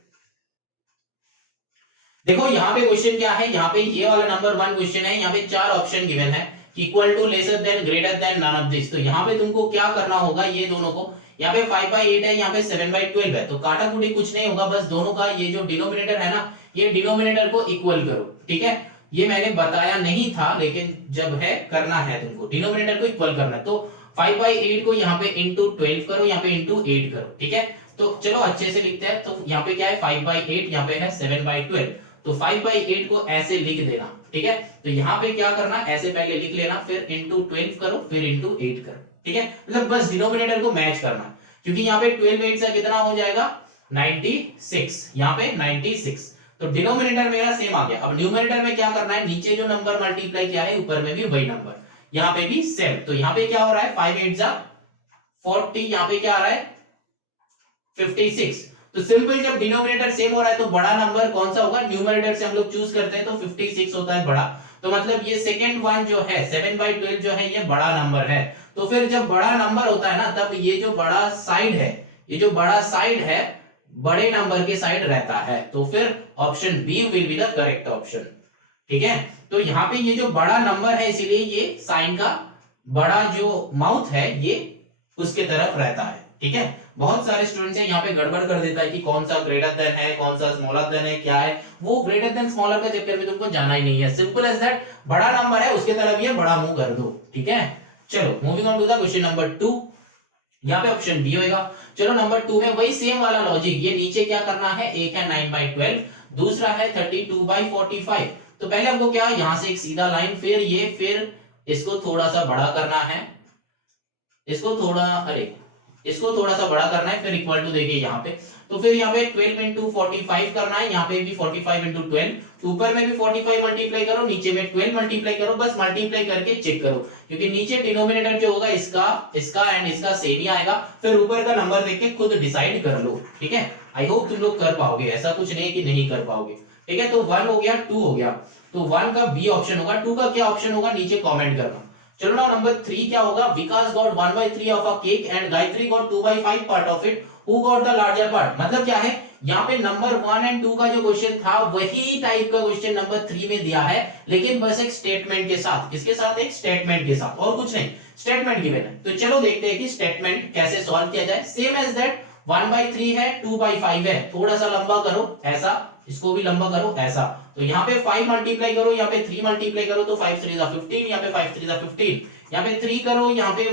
देखो यहाँ पे क्वेश्चन क्या है, यहाँ पे ये वाला नंबर 1 क्वेश्चन है, यहाँ पे 4 ऑप्शन गिवन है, equal to, lesser than, greater than, none of this. तो यहाँ पे तुमको क्या करना होगा, ये दोनों को, यहाँ पे 5/8 है, यहाँ पे 7/12 है, तो काटा कुटी कुछ नहीं होगा, बस दोनों का ये जो डिनोमिनेटर है ना, ये डिनोमिनेटर को इक्वल करो, ठीक है? ये मैंने बताया नहीं था, लेकिन जब है करना है तुमको, डिनोमिनेटर को इक्वल करना है। तो 5/8 को यहाँ पे इंटू 12 करो, यहाँ पे इंटू 8 करो, ठीक है? तो चलो अच्छे से लिखते हैं। तो यहाँ पे क्या है, 5/8, यहाँ पे है 7/12, तो 5/8 को ऐसे लिख देना, ठीक है? तो यहाँ पे क्या करना, ऐसे पहले लिख लेना, फिर इंटू 12 करो, फिर इंटू 8 करो, ठीक है? मतलब बस डिनोमिनेटर को मैच करना, क्योंकि यहाँ पे 12/8 से कितना हो जाएगा, 96, यहाँ पे 96। तो डिनोमिनेटर मेरा सेम आ गया। अब न्यूमरेटर में क्या करना है, नीचे जो नंबर मल्टीप्लाई किया है ऊपर में भी वही नंबर, यहाँ पे भी सेम। तो यहाँ पे क्या हो रहा है, 5/8 40, यहाँ पे क्या आ रहा है 56। तो सिंपल, जब डिनोमिनेटर सेम हो रहा है तो बड़ा नंबर कौन सा होगा, न्यूमरेटर से हम लोग चूज करते हैं, तो 56 होता है बड़ा। तो मतलब ये सेकंड वन जो है 7/12 जो है ये बड़ा नंबर है। तो फिर जब बड़ा नंबर होता है ना, तब ये जो बड़ा साइड है, ये जो बड़ा साइड है बड़े नंबर के साइड रहता है। तो फिर option B will be the correct option, ठीक है? तो यहाँ पे ये जो बड़ा नंबर है, इसीलिए ये साइन का बड़ा जो माउथ है ये उसके तरफ रहता है, ठीक है? बहुत सारे स्टूडेंट्स हैं यहाँ पे गड़बड़ कर देता है कि कौन सा ग्रेटर देन है, कौन सा स्मॉलर देन है, क्या है वो ग्रेटर देन स्मॉलर का चक्कर में तुमको जाना ही नहीं है। सिंपल एज दैट, बड़ा नंबर है उसके तरफ ये बड़ा मुंह कर दो, ठीक है? चलो moving on to the question number 2, यहाँ पे ऑप्शन बी होगा। चलो नंबर 2 में वही सेम वाला लॉजिक, ये नीचे क्या करना है, एक है 9/12, दूसरा है 32/45। तो पहले हमको क्या, यहाँ से एक सीधा लाइन, फिर ये, फिर इसको थोड़ा सा बड़ा करना है, इसको थोड़ा सा बड़ा करना है, फिर इक्वल टू देके यहाँ पे। तो फिर यहाँ पे 12 into 45 करना है, यहाँ पे भी 45 into 12, ऊपर में भी 45 मल्टीप्लाई करो, नीचे में 12 मल्टीप्लाई करो, बस मल्टीप्लाई करके चेक करो, क्योंकि नीचे डिनोमिनेटर जो होगा इसका एंड इसका सेम ही आएगा। फिर ऊपर का नंबर देख के खुद डिसाइड कर लो, ठीक है? आई होप तुम लोग कर पाओगे, ऐसा कुछ नहीं है कि नहीं कर पाओगे। ठीक है, तो 1 हो गया, 2 हो गया, तो 1 का बी ऑप्शन होगा, 2 का क्या ऑप्शन होगा नीचे कमेंट करना। चलो ना नंबर 3 क्या होगा, Vikas got 1/3 of a cake and Gayatri got 2/5 part of it, who got the larger part. मतलब क्या है, यहाँ पे नंबर 1 एंड 2 का जो क्वेश्चन था वही टाइप का क्वेश्चन नंबर 3 में दिया है, लेकिन बस एक स्टेटमेंट के साथ। किसके साथ, एक स्टेटमेंट के साथ, और कुछ नहीं, स्टेटमेंट गिवन है। तो चलो देखते हैं कि स्टेटमेंट कैसे सॉल्व किया जाए। सेम एज दैट 1/3 है, 2/5 है, थोड़ा सा लंबा करो ऐसा, इसको भी लंबा करो ऐसा, तो यहाँ पे 5 मल्टीप्लाई करो, यहाँ पे 3 मल्टीप्लाई करो, तो 5 3 15, यहाँ पे 5 3 15, यहाँ पे 3 करो, यहाँ पे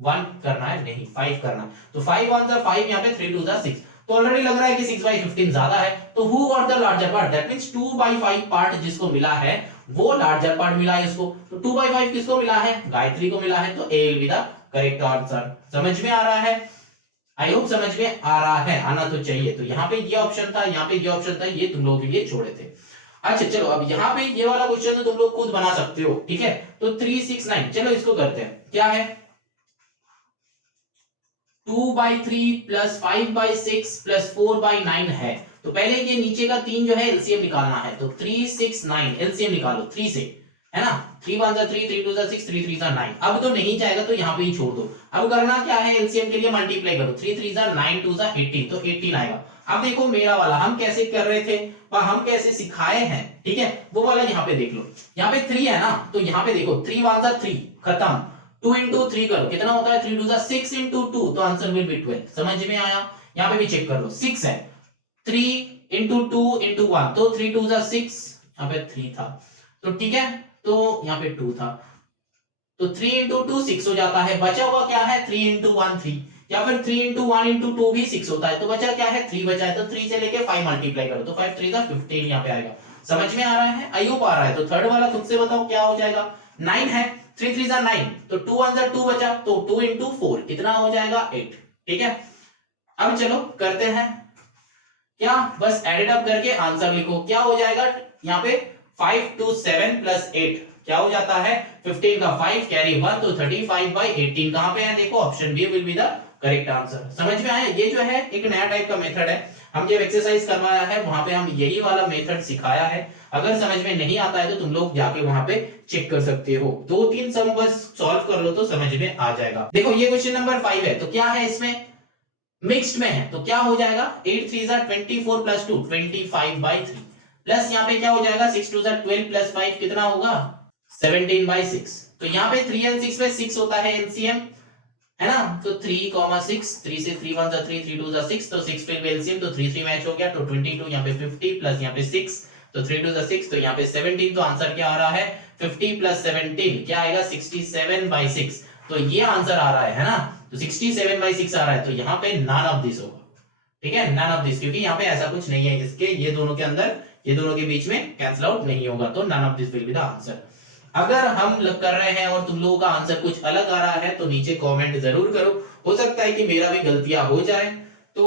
1 करना है, नहीं 5 करना है, तो 5 1 5, यहाँ पे 3 2 6। तो ऑलरेडी लग रहा है कि 6/15 ज्यादा है, तो who got the larger part, that means 2/5 part जिसको मिला है वो लार्जर पार्ट मिला है इसको। तो 2/5 किसको मिला है, गायत्री को मिला है, तो A will be the correct answer. समझ में आ रहा है, आई होप समझ में आ रहा है, आना तो चाहिए। तो यहाँ पे ये ऑप्शन था, यहाँ पे ये ऑप्शन था, ये तुम लोगों के लिए छोड़े थे। अच्छा चलो, अब यहाँ पे ये वाला क्वेश्चन तो तुम लोग खुद बना सकते हो, ठीक है। तो 3 6 9, चलो इसको करते हैं। क्या है, 2/3 प्लस 5/6 प्लस 4/9 है। तो पहले ये नीचे का 3 जो है एलसीएम निकालना है, तो 3 6 9 एलसीएम निकालो 3 से, है ना। 3 1 3, 3 2 6, 3 3 9। अब तो नहीं जाएगा तो यहाँ पे ही छोड़ दो। अब करना क्या है, एलसीएम के लिए मल्टीप्लाई करो, 3 3 9 2 18, तो 18 आएगा। अब देखो मेरा वाला हम कैसे कर रहे थे, हम कैसे सिखाए हैं, ठीक है, वो वाला यहाँ पे देख लो। यहाँ पे 3 है ना, तो यहाँ पे देखो 3 1 3 खत्म, 2 into 3 करो, कितना होता है, 3 2 6 into 2, तो आंसर विल बी 12। समझ में आया, यहाँ पे भी चेक कर लो, 6 है, 3 into 2 into 1, तो 3 2 6, यहाँ पे 3 था, तो ठीक है, तो यहाँ पे 2 था, तो 3 into 2 6 हो जाता है। बचा हुआ क्या है, 3 into 1 3, या फिर 3 into 1 into 2 भी 6 होता है, तो बचा क्या है, 3 बचा है, तो 3 से लेके 5 मल्टीप्लाई करो, तो 5 3 15 यहाँ पे आएगा। समझ में आ रहा है, आई होप आ रहा है। तो थर्ड वाला खुद से बताओ क्या हो जाएगा, 9 है, 3 3 9, तो 2 1 2 बचा, तो 2 into 4 कितना हो जाएगा, 8। ठीक है, अब चलो करते हैं क्या, बस एडेड अप करके आंसर लिखो। क्या हो जाएगा, यहाँ पे 5 2 7 प्लस 8 क्या हो जाता है, 15 का 5 कैरी 1, तो 35/18 कहां पे है, देखो option B will be the correct answer. समझ में आया, ये जो है एक नया टाइप का मेथड है, हम जब एक्सरसाइज करवाया है वहां पे हम यही वाला मेथड सिखाया है। अगर समझ में नहीं आता है तो तुम लोग जाके वहां पे चेक कर सकते हो, 2-3 सम बस सॉल्व कर लो तो समझ में आ जाएगा। देखो ये क्वेश्चन नंबर 5 है, तो क्या है इसमें, मिक्स्ड में है, तो क्या हो जाएगा, 8 3 24 प्लस 2 25/3, प्लस यहाँ पे क्या हो जाएगा, 6 2 12 प्लस 5 कितना होगा, 17/6। तो यहाँ पे 3 और 6 में 6 होता है एलसीएम, है ना, तो 3 6, 3 से 3 1 3 3 2 6, तो 6 फिर एलसीएम, तो 3 3 मैच हो गया, तो 22, यहाँ पे 50 प्लस यहाँ पे 6, तो 3 2 6, तो यहाँ पे 17, तो आंसर क्या आ रहा है, 50 प्लस 17 क्या आएगा, 67/6। तो ये आंसर आ रहा है ना, तो 67/6 आ रहा है, तो यहाँ पे नन ऑफ दिस होगा। ठीक है, नन ऑफ दिस, क्योंकि यहाँ पे ऐसा कुछ नहीं है जिसके ये दोनों के अंदर, ये दोनों के बीच में कैंसिल आउट नहीं होगा, तो none of this will be the answer. अगर हम कर रहे हैं और तुम लोगों का आंसर कुछ अलग आ रहा है तो नीचे कमेंट जरूर करो, हो सकता है कि मेरा भी गलतियां हो जाए तो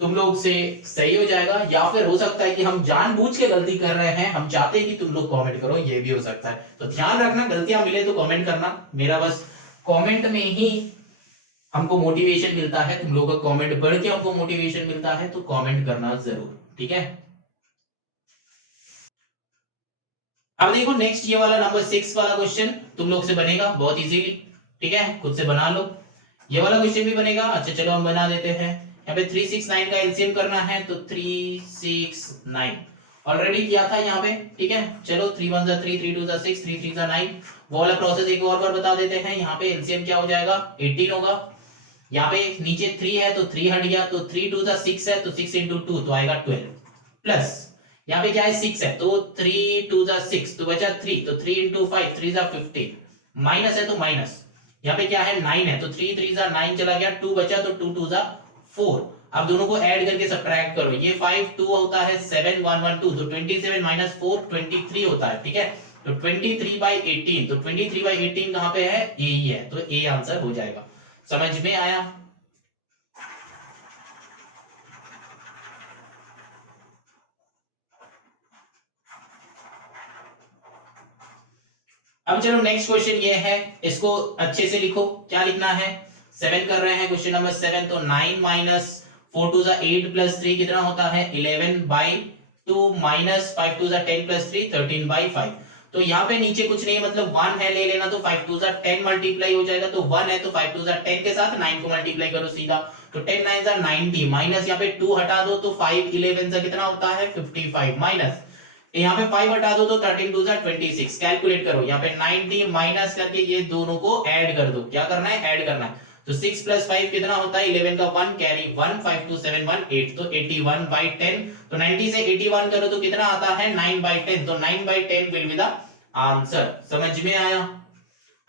तुम लोग से सही हो जाएगा, या फिर हो सकता है कि हम जानबूझ के गलती कर रहे हैं, हम चाहते हैं कि तुम लोग कमेंट करो, ये भी हो सकता है। तो ध्यान रखना, गलतियां मिले तो कमेंट करना, मेरा बस कमेंट में ही हमको मोटिवेशन मिलता है, तुम लोगों का कमेंट पढ़ के हमको मोटिवेशन मिलता है, तो कमेंट करना जरूर, ठीक है। अब देखो नेक्स्ट ये वाला नंबर 6 वाला क्वेश्चन तुम लोग से बनेगा बहुत इजीली, ठीक है, खुद से बना लो, ये वाला क्वेश्चन भी बनेगा। अच्छा चलो हम बना देते हैं, यहाँ पे 3 6 9 का एलसीएम करना है, तो 3 6 9 ऑलरेडी किया था यहाँ पे, ठीक है। चलो 3 1 3, 3 2 6, 3 3 9, वो वाला प्रोसेस एक और बार बता देते हैं। यहाँ पे एलसीएम क्या हो जाएगा, 18 होगा, यहाँ पे नीचे 3 है तो 3 हट गया, तो 3 2 6 है, तो 6 into 2 तो आएगा 12, प्लस यहाँ पे क्या है 6 है, तो 3 2 6, तो बचा 3, तो 3 into 5 3 15, माइनस है तो माइनस, यहाँ पे क्या है 9 है, तो 3 3 9 चला गया, 2 बचा, तो 2 2 4। अब दोनों को ऐड करके सब्ट्रैक्ट करो, ये 5 2 होता है 7 1 1 2, तो 27 माइनस 4 23 होता है, ठीक है। तो 23/18, तो 23/18 कहां पे है, ए ही है, तो ए आंसर हो जाएगा। समझ में आया, अब चलो नेक्स्ट क्वेश्चन ये है, इसको अच्छे से लिखो, क्या लिखना है, 7 कर रहे हैं, क्वेश्चन नंबर 7, तो 9 माइनस 4 टू जा 8 प्लस 3 कितना होता है 11/2 माइनस 5 टू जा 10 प्लस 3 13/5। तो यहाँ पे नीचे कुछ नहीं मतलब 1 है ले लेना, तो 5 टू जा 10 मल्टीप्लाई हो जाएगा, तो 1 है तो 5 टू जा 10 के साथ 9 को मल्टीप्लाई करो सीधा, तो 10 9 जा 90 माइनस यहाँ पे 2 हटा दो तो 5 11 से कितना होता है 55 माइनस यहाँ पे 5 हटा दो तो 13 टू जा 26। कैलकुलेट करो यहाँ पे 90 माइनस करके ये दोनों को ऐड कर दो। क्या करना है ऐड करना है। तो 6 प्लस 5 कितना होता है 11 का 1 कैरी 1 5 2 7 1 8 तो 81/10। तो 90 से 81 करो तो कितना आता है 9/10। तो 9/10 विल बी द आंसर। समझ में आया?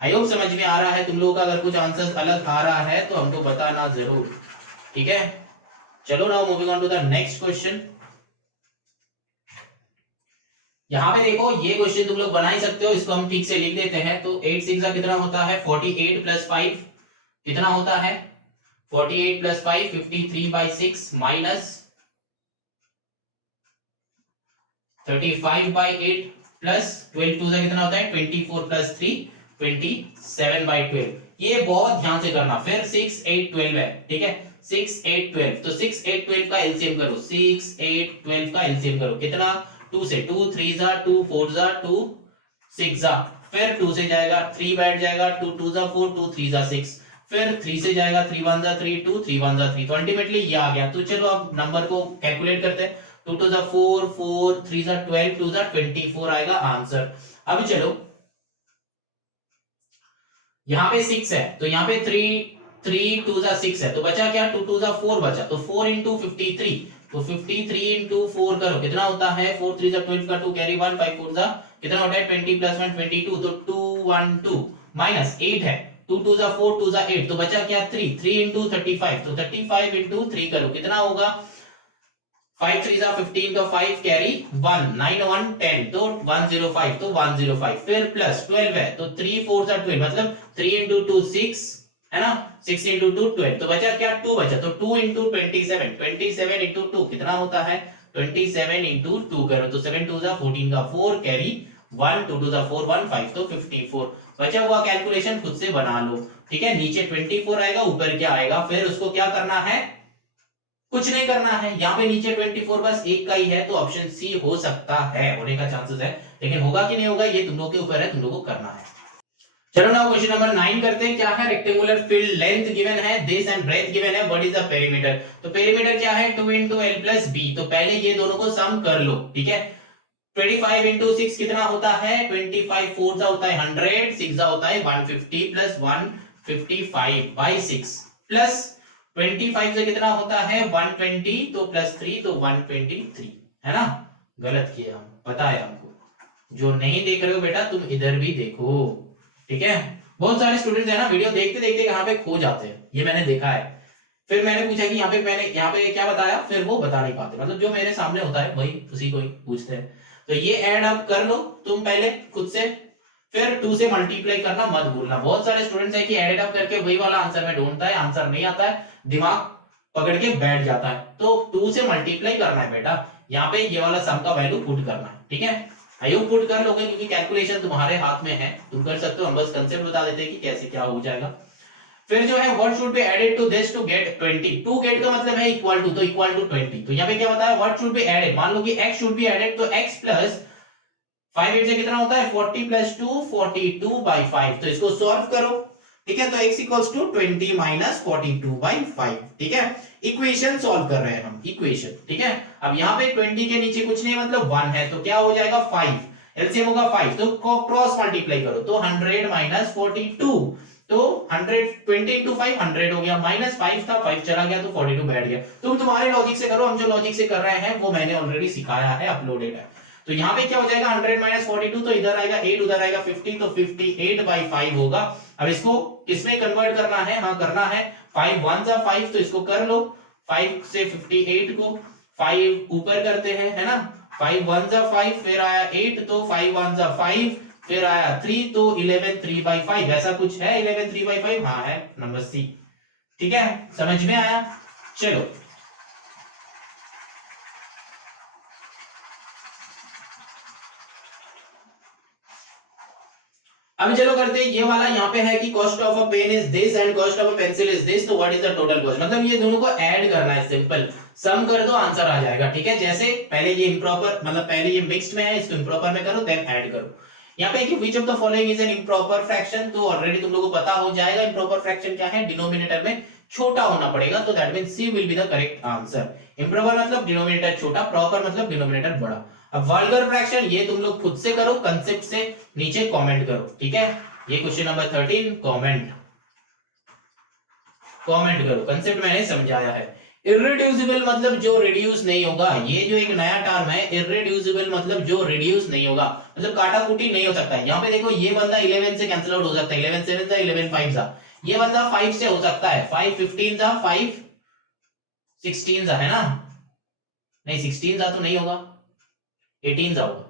आई होप समझ में आ रहा है तुम लोगों का। अगर कुछ आंसर अलग आ रहा है तो हमको बताना जरूर, ठीक है। चलो now moving on to the next question. यहां पे देखो ये क्वेश्चन तुम लोग बना ही सकते हो, इसको हम ठीक से लिख देते हैं। तो 8 6 का कितना होता है 48 प्लस 5 कितना होता है 48 प्लस 5 53/6 माइनस 35/8 प्लस 12 टू से कितना होता है 24 प्लस 3 27/12। ये बहुत ध्यान से करना। फिर 6 8 12 है, ठीक है 6 8 12। तो 6 8 12 का एलसीएम करो, 6 8 12 का एलसीएम करो कितना 2 से 2 3 जा 2 4 जा 2 6 जा, फिर 2 से जाएगा 3 बैठ जाएगा 2 2 जा 4 2 3 जा 6, फिर 3 से जाएगा 3 1 जा 3 2 3 1 जा 3। तो अल्टीमेटली ये आ गया। तो चलो अब नंबर को कैलकुलेट करते हैं। 2 2 जा 4 4 3 जा 12 2 जा 24 आएगा आंसर। अब चलो यहाँ पे 6 है तो यहाँ पे 3 3 2 जा 6 है, तो बचा क्या 2 2 जा 4 बचा, तो 4 इंटू 53। तो 53 इंटू 4 करो कितना होता है 4 3 जा 12 का 2 कैरी 1 5 4 जा कितना होता है 20 प्लस 1 22। तो 212 माइनस 8 है 2 2 जा 4 2 जा 8, तो बचा क्या 3 3 इंटू 35। तो 35 इंटू 3 करो कितना होगा 5 3 जा 15 का 5 कैरी 1 9 1 10 तो 105 तो 105। फिर प्लस 12 है तो 3 4 जा 12 मतलब 3 इंटू 2 6 है ना 6 इंटू 2 12। तो बचा क्या 2 बचा, तो 2 इंटू 27 27 इंटू 2 कितना होता है 27 इंटू 2 करो तो 7 2 जा 14 का 4 कैरी 1 2 2 जा 4 1 5 तो 54। बचा हुआ कैलकुलेशन खुद से बना लो, ठीक है। नीचे 24 आएगा ऊपर क्या आएगा, फिर उसको क्या करना है कुछ नहीं करना है। यहाँ पे नीचे 24 बस एक का ही है, तो ऑप्शन सी हो सकता है, होने का चांसेस है, लेकिन होगा कि नहीं होगा ये तुम लोग के ऊपर है, तुम लोग को करना है। चलो ना क्वेश्चन नंबर 9 करते हैं। क्या है रेक्टेंगुलर फील्ड लेंथ गिवन है, दिस एंड ब्रेथ गिवन है, व्हाट इज द पेरीमीटर। तो पेरीमीटर क्या है 2 into l plus b। तो पहले ये दोनों को सम कर लो, ठीक है। 25 into 6 कितना होता है 25 4 होता है 100 6 होता है 150 प्लस 155/6 प्लस 25 से कितना होता है 120 तो प्लस 3 तो 123 है ना। गलत किया हम, पता है हमको। जो नहीं देख रहे हो बेटा तुम इधर भी देखो, ठीक है। बहुत सारे स्टूडेंट्स है ना वीडियो देखते देखते यहाँ पे खो जाते हैं, ये मैंने देखा है। फिर मैंने पूछा कि मैंने यहाँ पे क्या बताया, फिर वो बता नहीं पाते, मतलब जो मेरे सामने होता है वही उसी को ही पूछते हैं। तो ये ऐड अप कर लो तुम पहले खुद से, फिर 2 से मल्टीप्लाई करना मत भूलना। बहुत सारे स्टूडेंट्स है कि एडेड अप करके वही वाला आंसर में ढूंढता है, आंसर नहीं आता है, दिमाग पकड़ के बैठ जाता है। तो 2 से मल्टीप्लाई करना है बेटा, यहाँ पे ये वाला सम का वैल्यू पुट करना है, ठीक है। आई होप पुट कर लोगे क्योंकि कैलकुलेशन तुम्हारे हाथ में है, तुम कर सकते हो। हम बस कंसेप्ट बता देते हैं कि कैसे क्या हो जाएगा। फिर जो है what should be added to this to get 20। To get का मतलब है इक्वल टू, तो इक्वल टू 20। तो यहाँ पे क्या बताया व्हाट शुड बी एडेड, मान लो कि x शुड बी एडेड, तो x प्लस 5 8 से कितना होता है 40 प्लस 2 42/5। तो इसको सॉल्व करो, ठीक है। तो x इक्वल्स टू 20 माइनस 42/5, ठीक है। इक्वेशन सॉल्व कर रहे हैं हम, इक्वेशन, ठीक है। अब यहाँ पे 20 के नीचे कुछ नहीं मतलब 1 है, तो क्या हो जाएगा 5, एलसीएम होगा 5, तो क्रॉस मल्टीप्लाई करो तो 100 माइनस 42, तो 100 20 इंटू 5 100 हो गया, माइनस 5 था 5 चला गया तो 42 बैठ गया। तुम तुम्हारे लॉजिक से करो, हम जो लॉजिक से कर रहे हैं वो मैंने ऑलरेडी सिखाया है, अपलोडेड है। तो यहाँ पे क्या हो जाएगा 100 माइनस 42, तो इधर आएगा 8 उधर आएगा 50, तो 58/5 होगा। अब इसको किसमें कन्वर्ट करना है, हाँ करना है 5 1 जा 5, तो इसको कर लो 5 से 58 को 5 ऊपर करते हैं, है ना। 5 1 जा 5, फिर आया 8 तो 5 1 जा 5, फिर आया 3 तो 11 3/5। ऐसा कुछ है 11 3/5, हाँ है नंबर सी, ठीक है। समझ में आया। चलो अब चलो करते हैं ये वाला, यहाँ पे है कि cost of a pen is this and cost of a pencil is this, तो what is the total cost, मतलब ये दोनों को ऐड करना है, सिंपल सम कर दो आंसर आ जाएगा, ठीक है। जैसे पहले ये इम्प्रॉपर, मतलब पहले ये मिक्स्ड में है, इसको इम्प्रॉपर में करो देन ऐड करो। यहाँ पे कि which of the following is an improper fraction, तो ऑलरेडी तुम लोगों को पता हो जाएगा इम्प्रॉपर फ्रैक्शन क्या है, डिनोमिनेटर में छोटा होना पड़ेगा, तो that means C will be the correct answer. Improper मतलब डिनोमिनेटर छोटा, प्रॉपर मतलब डिनोमिनेटर बड़ा। अब वल्गर फ्रैक्शन ये तुम लोग खुद से करो, कंसेप्ट से नीचे कमेंट करो, ठीक है। ये क्वेश्चन नंबर 13 कमेंट करो, कंसेप्ट मैंने समझाया है। इररिड्यूसिबल मतलब जो रिड्यूस नहीं होगा, ये जो एक नया टर्म है इररिड्यूसिबल मतलब जो रिड्यूस नहीं होगा, मतलब काटा कुटी नहीं हो सकता है। यहाँ पे देखो ये बंदा 11 से कैंसिल आउट हो सकता है, 11 7 सा 11 5 सा, ये बंदा 5 से हो सकता है, 5 15 सा 5 16 सा, है ना, नहीं 16 सा तो नहीं होगा, 18 सा होगा,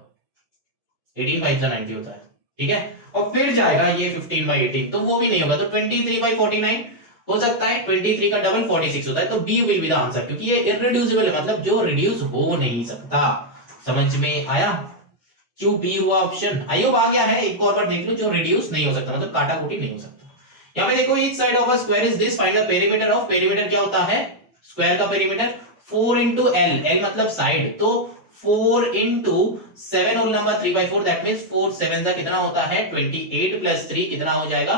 18 5 सा 90 होता है, ठीक है। और फिर जाएगा ये 15/18, तो वो भी नहीं होगा, तो 23/49 हो सकता है, 23 का डबल 46 होता है, तो B will be the answer, क्योंकि ये इररिड्यूसिबल है, मतलब जो रिड्यूस हो नहीं सकता। समझ में आया क्यों बी हुआ ऑप्शन? आई होप आ गया है। एक और बार देख लो, जो रिड्यूस नहीं हो सकता मतलब काटा कुटी नहीं हो सकता। यहाँ पे देखो each side of a square is this, find the perimeter of, perimeter क्या होता है स्क्वायर का पेरीमीटर, 4 into L, L मतलब साइड, तो 4 into 7 whole number 3/4, that means 4 7 का कितना होता है 28 प्लस 3 कितना हो जाएगा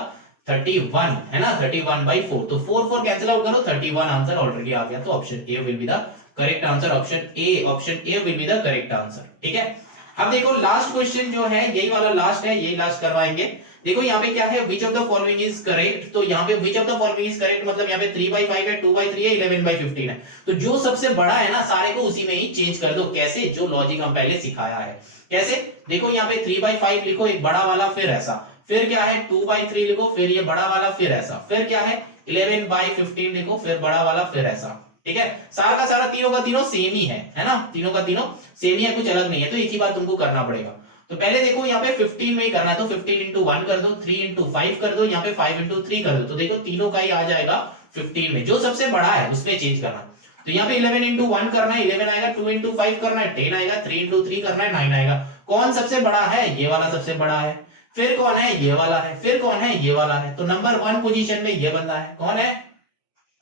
31, है ना, 31/4, तो 4 4 कैंसिल आउट करो, 31 आंसर ऑलरेडी आ गया, तो option A will be the correct answer, option A will be the correct answer, ठीक है। अब देखो लास्ट क्वेश्चन जो है यही वाला लास्ट है, यही लास्ट करवाएंगे। देखो यहाँ पे क्या है, which of the following is correct, तो यहाँ पे which of the following is correct मतलब यहाँ पे 3/5 है, 2/3 है, 11/15 है, तो जो सबसे बड़ा है ना सारे को उसी में ही चेंज कर दो। कैसे? जो लॉजिक हम पहले सिखाया है। कैसे? देखो यहाँ पे 3/5 लिखो, एक बड़ा वाला, फिर ऐसा, फिर क्या है 2/3 लिखो, फिर ये बड़ा वाला, फिर ऐसा, फिर क्या है 11/15 लिखो, फिर बड़ा वाला, फिर ऐसा, ठीक है। सारा का सारा तीनों का तीनों सेम ही है ना, तीनों का तीनों सेम ही है, कुछ अलग नहीं है, तो एक ही बात तुमको करना पड़ेगा। तो पहले देखो यहाँ पे 15 में ही करना है, तो 15 into 1 कर दो, 3 into 5 कर दो, यहाँ पे 5 into 3 कर दो, तो देखो तीनों का ही आ जाएगा 15 में, जो सबसे बड़ा है उसमें चेंज करना। तो यहाँ पे 11 into 1 करना है 11 आएगा, 2 into 5 करना है 10 आएगा, 3 into 3 करना है 9 आएगा। कौन सबसे बड़ा है? ये वाला सबसे बड़ा है। फिर कौन है? ये वाला है। फिर कौन है? ये वाला है। तो नंबर 1 पोजीशन में ये बंदा है। कौन है?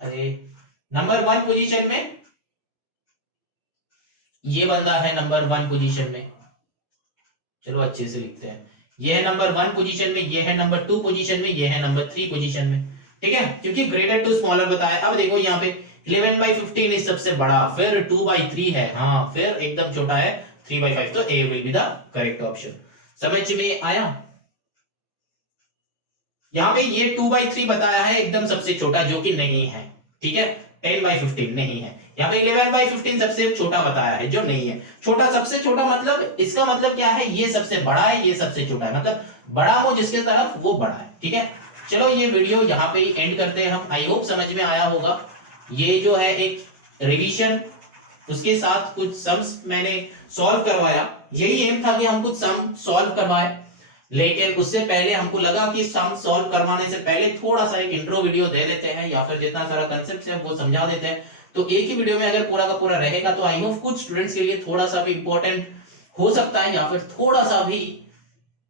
अरे नंबर 1 पोजीशन में ये बंदा है, नंबर 1 पोजीशन में। चलो अच्छे से लिखते हैं, ये है नंबर 1 पोजीशन में, ये है नंबर 2 पोजीशन में, ये है नंबर 3 पोजीशन में, ठीक है, क्योंकि ग्रेटर टू स्मॉलर बताया। अब देखो यहाँ पे 11/15 इस सबसे बड़ा, फिर 2/3 है, हाँ, फिर एकदम छोटा है 3/5, तो A will be the correct option. समझ में आया? यहाँ पे ये 2/3 बताया है एकदम सबसे छोटा, जो कि नहीं है, ठीक है, 10/15 नहीं है। यहाँ पे 11/15 सबसे छोटा बताया है, जो नहीं है। छोटा, सबसे छोटा मतलब इसका मतलब क्या है, ये सबसे बड़ा है, ये सबसे छोटा है, मतलब बड़ा हो जिसके तरफ वो बड़ा है, ठीक है। चलो ये वीडियो यहाँ पे ही एंड करते हैं हम। आई होप समझ में आया होगा। ये जो है एक रिवीजन, उसके साथ कुछ सम्स मैंने सॉल्व करवाया। यही एम था कि हम कुछ सम सॉल्व करवाए, लेकिन उससे पहले हमको लगा कि सम सॉल्व करवाने से पहले थोड़ा सा एक इंट्रो वीडियो दे देते हैं, या फिर जितना सारा कंसेप्ट है वो समझा देते हैं। तो एक ही वीडियो में अगर पूरा का पूरा रहेगा तो आई होप कुछ स्टूडेंट्स के लिए थोड़ा सा भी इंपॉर्टेंट हो सकता है, या फिर थोड़ा सा भी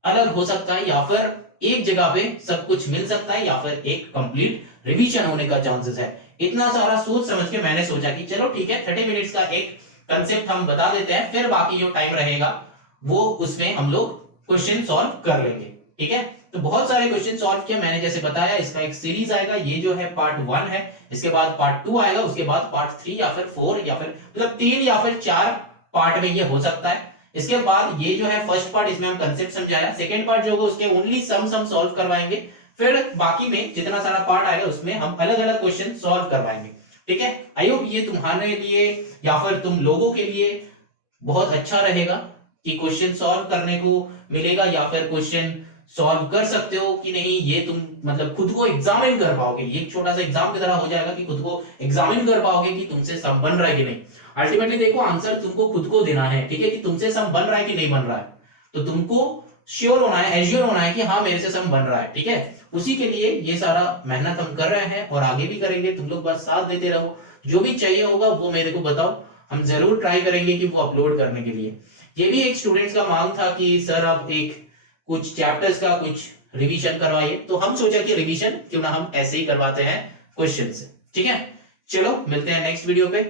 अलग हो सकता है, या फिर एक जगह पे सब कुछ मिल सकता है, या फिर एक कंप्लीट रिवीजन होने का चांसेस है। इतना सारा सोच समझ के मैंने सोचा कि चलो ठीक है 30 मिनट्स का एक कंसेप्ट हम बता देते हैं, फिर बाकी जो टाइम रहेगा वो उसमें हम लोग क्वेश्चन सॉल्व कर लेंगे, ठीक है। तो बहुत सारे क्वेश्चन सॉल्व किए मैंने, जैसे बताया इसका एक सीरीज आएगा, ये जो है पार्ट 1 है, इसके बाद पार्ट 2 आएगा, उसके बाद पार्ट 3 या फिर 4 या फिर मतलब 3 या फिर 4 पार्ट में ये हो सकता है। इसके बाद ये जो है फर्स्ट पार्ट, इसमें हम कंसेप्ट समझाया, सेकंड पार्ट जो होगा उसके ओनली सम सॉल्व करवाएंगे, फिर बाकी में जितना सारा पार्ट आएगा उसमें हम अलग अलग क्वेश्चन सॉल्व करवाएंगे, ठीक है। आई होप ये तुम्हारे लिए या फिर तुम लोगों के लिए बहुत अच्छा रहेगा कि क्वेश्चन सॉल्व करने को मिलेगा, या फिर क्वेश्चन सॉल्व कर सकते हो कि नहीं, ये तुम मतलब खुद को एग्जामिन कर पाओगे। ये एक छोटा सा एग्जाम की तरह हो जाएगा कि खुद को एग्जामिन कर पाओगे कि तुमसे सम बन रहा है कि नहीं। अल्टीमेटली देखो आंसर तुमको खुद को देना है, ठीक है, कि तुमसे सम बन रहा है कि नहीं बन रहा है। तो तुमको श्योर होना है, एश्योर होना है कि हाँ मेरे से सम बन रहा है, ठीक है। उसी के लिए ये सारा मेहनत हम कर रहे हैं और आगे भी करेंगे। तुम लोग बस साथ देते रहो, जो भी चाहिए होगा वो मेरे को बताओ, हम जरूर ट्राई करेंगे कि वो अपलोड करने के लिए। ये भी एक स्टूडेंट्स का मांग था कि सर आप एक कुछ चैप्टर्स का कुछ रिवीजन करवाइए, तो हम सोचा कि रिवीजन क्यों ना हम ऐसे ही करवाते हैं क्वेश्चन से। ठीक है, चलो मिलते हैं नेक्स्ट वीडियो पे।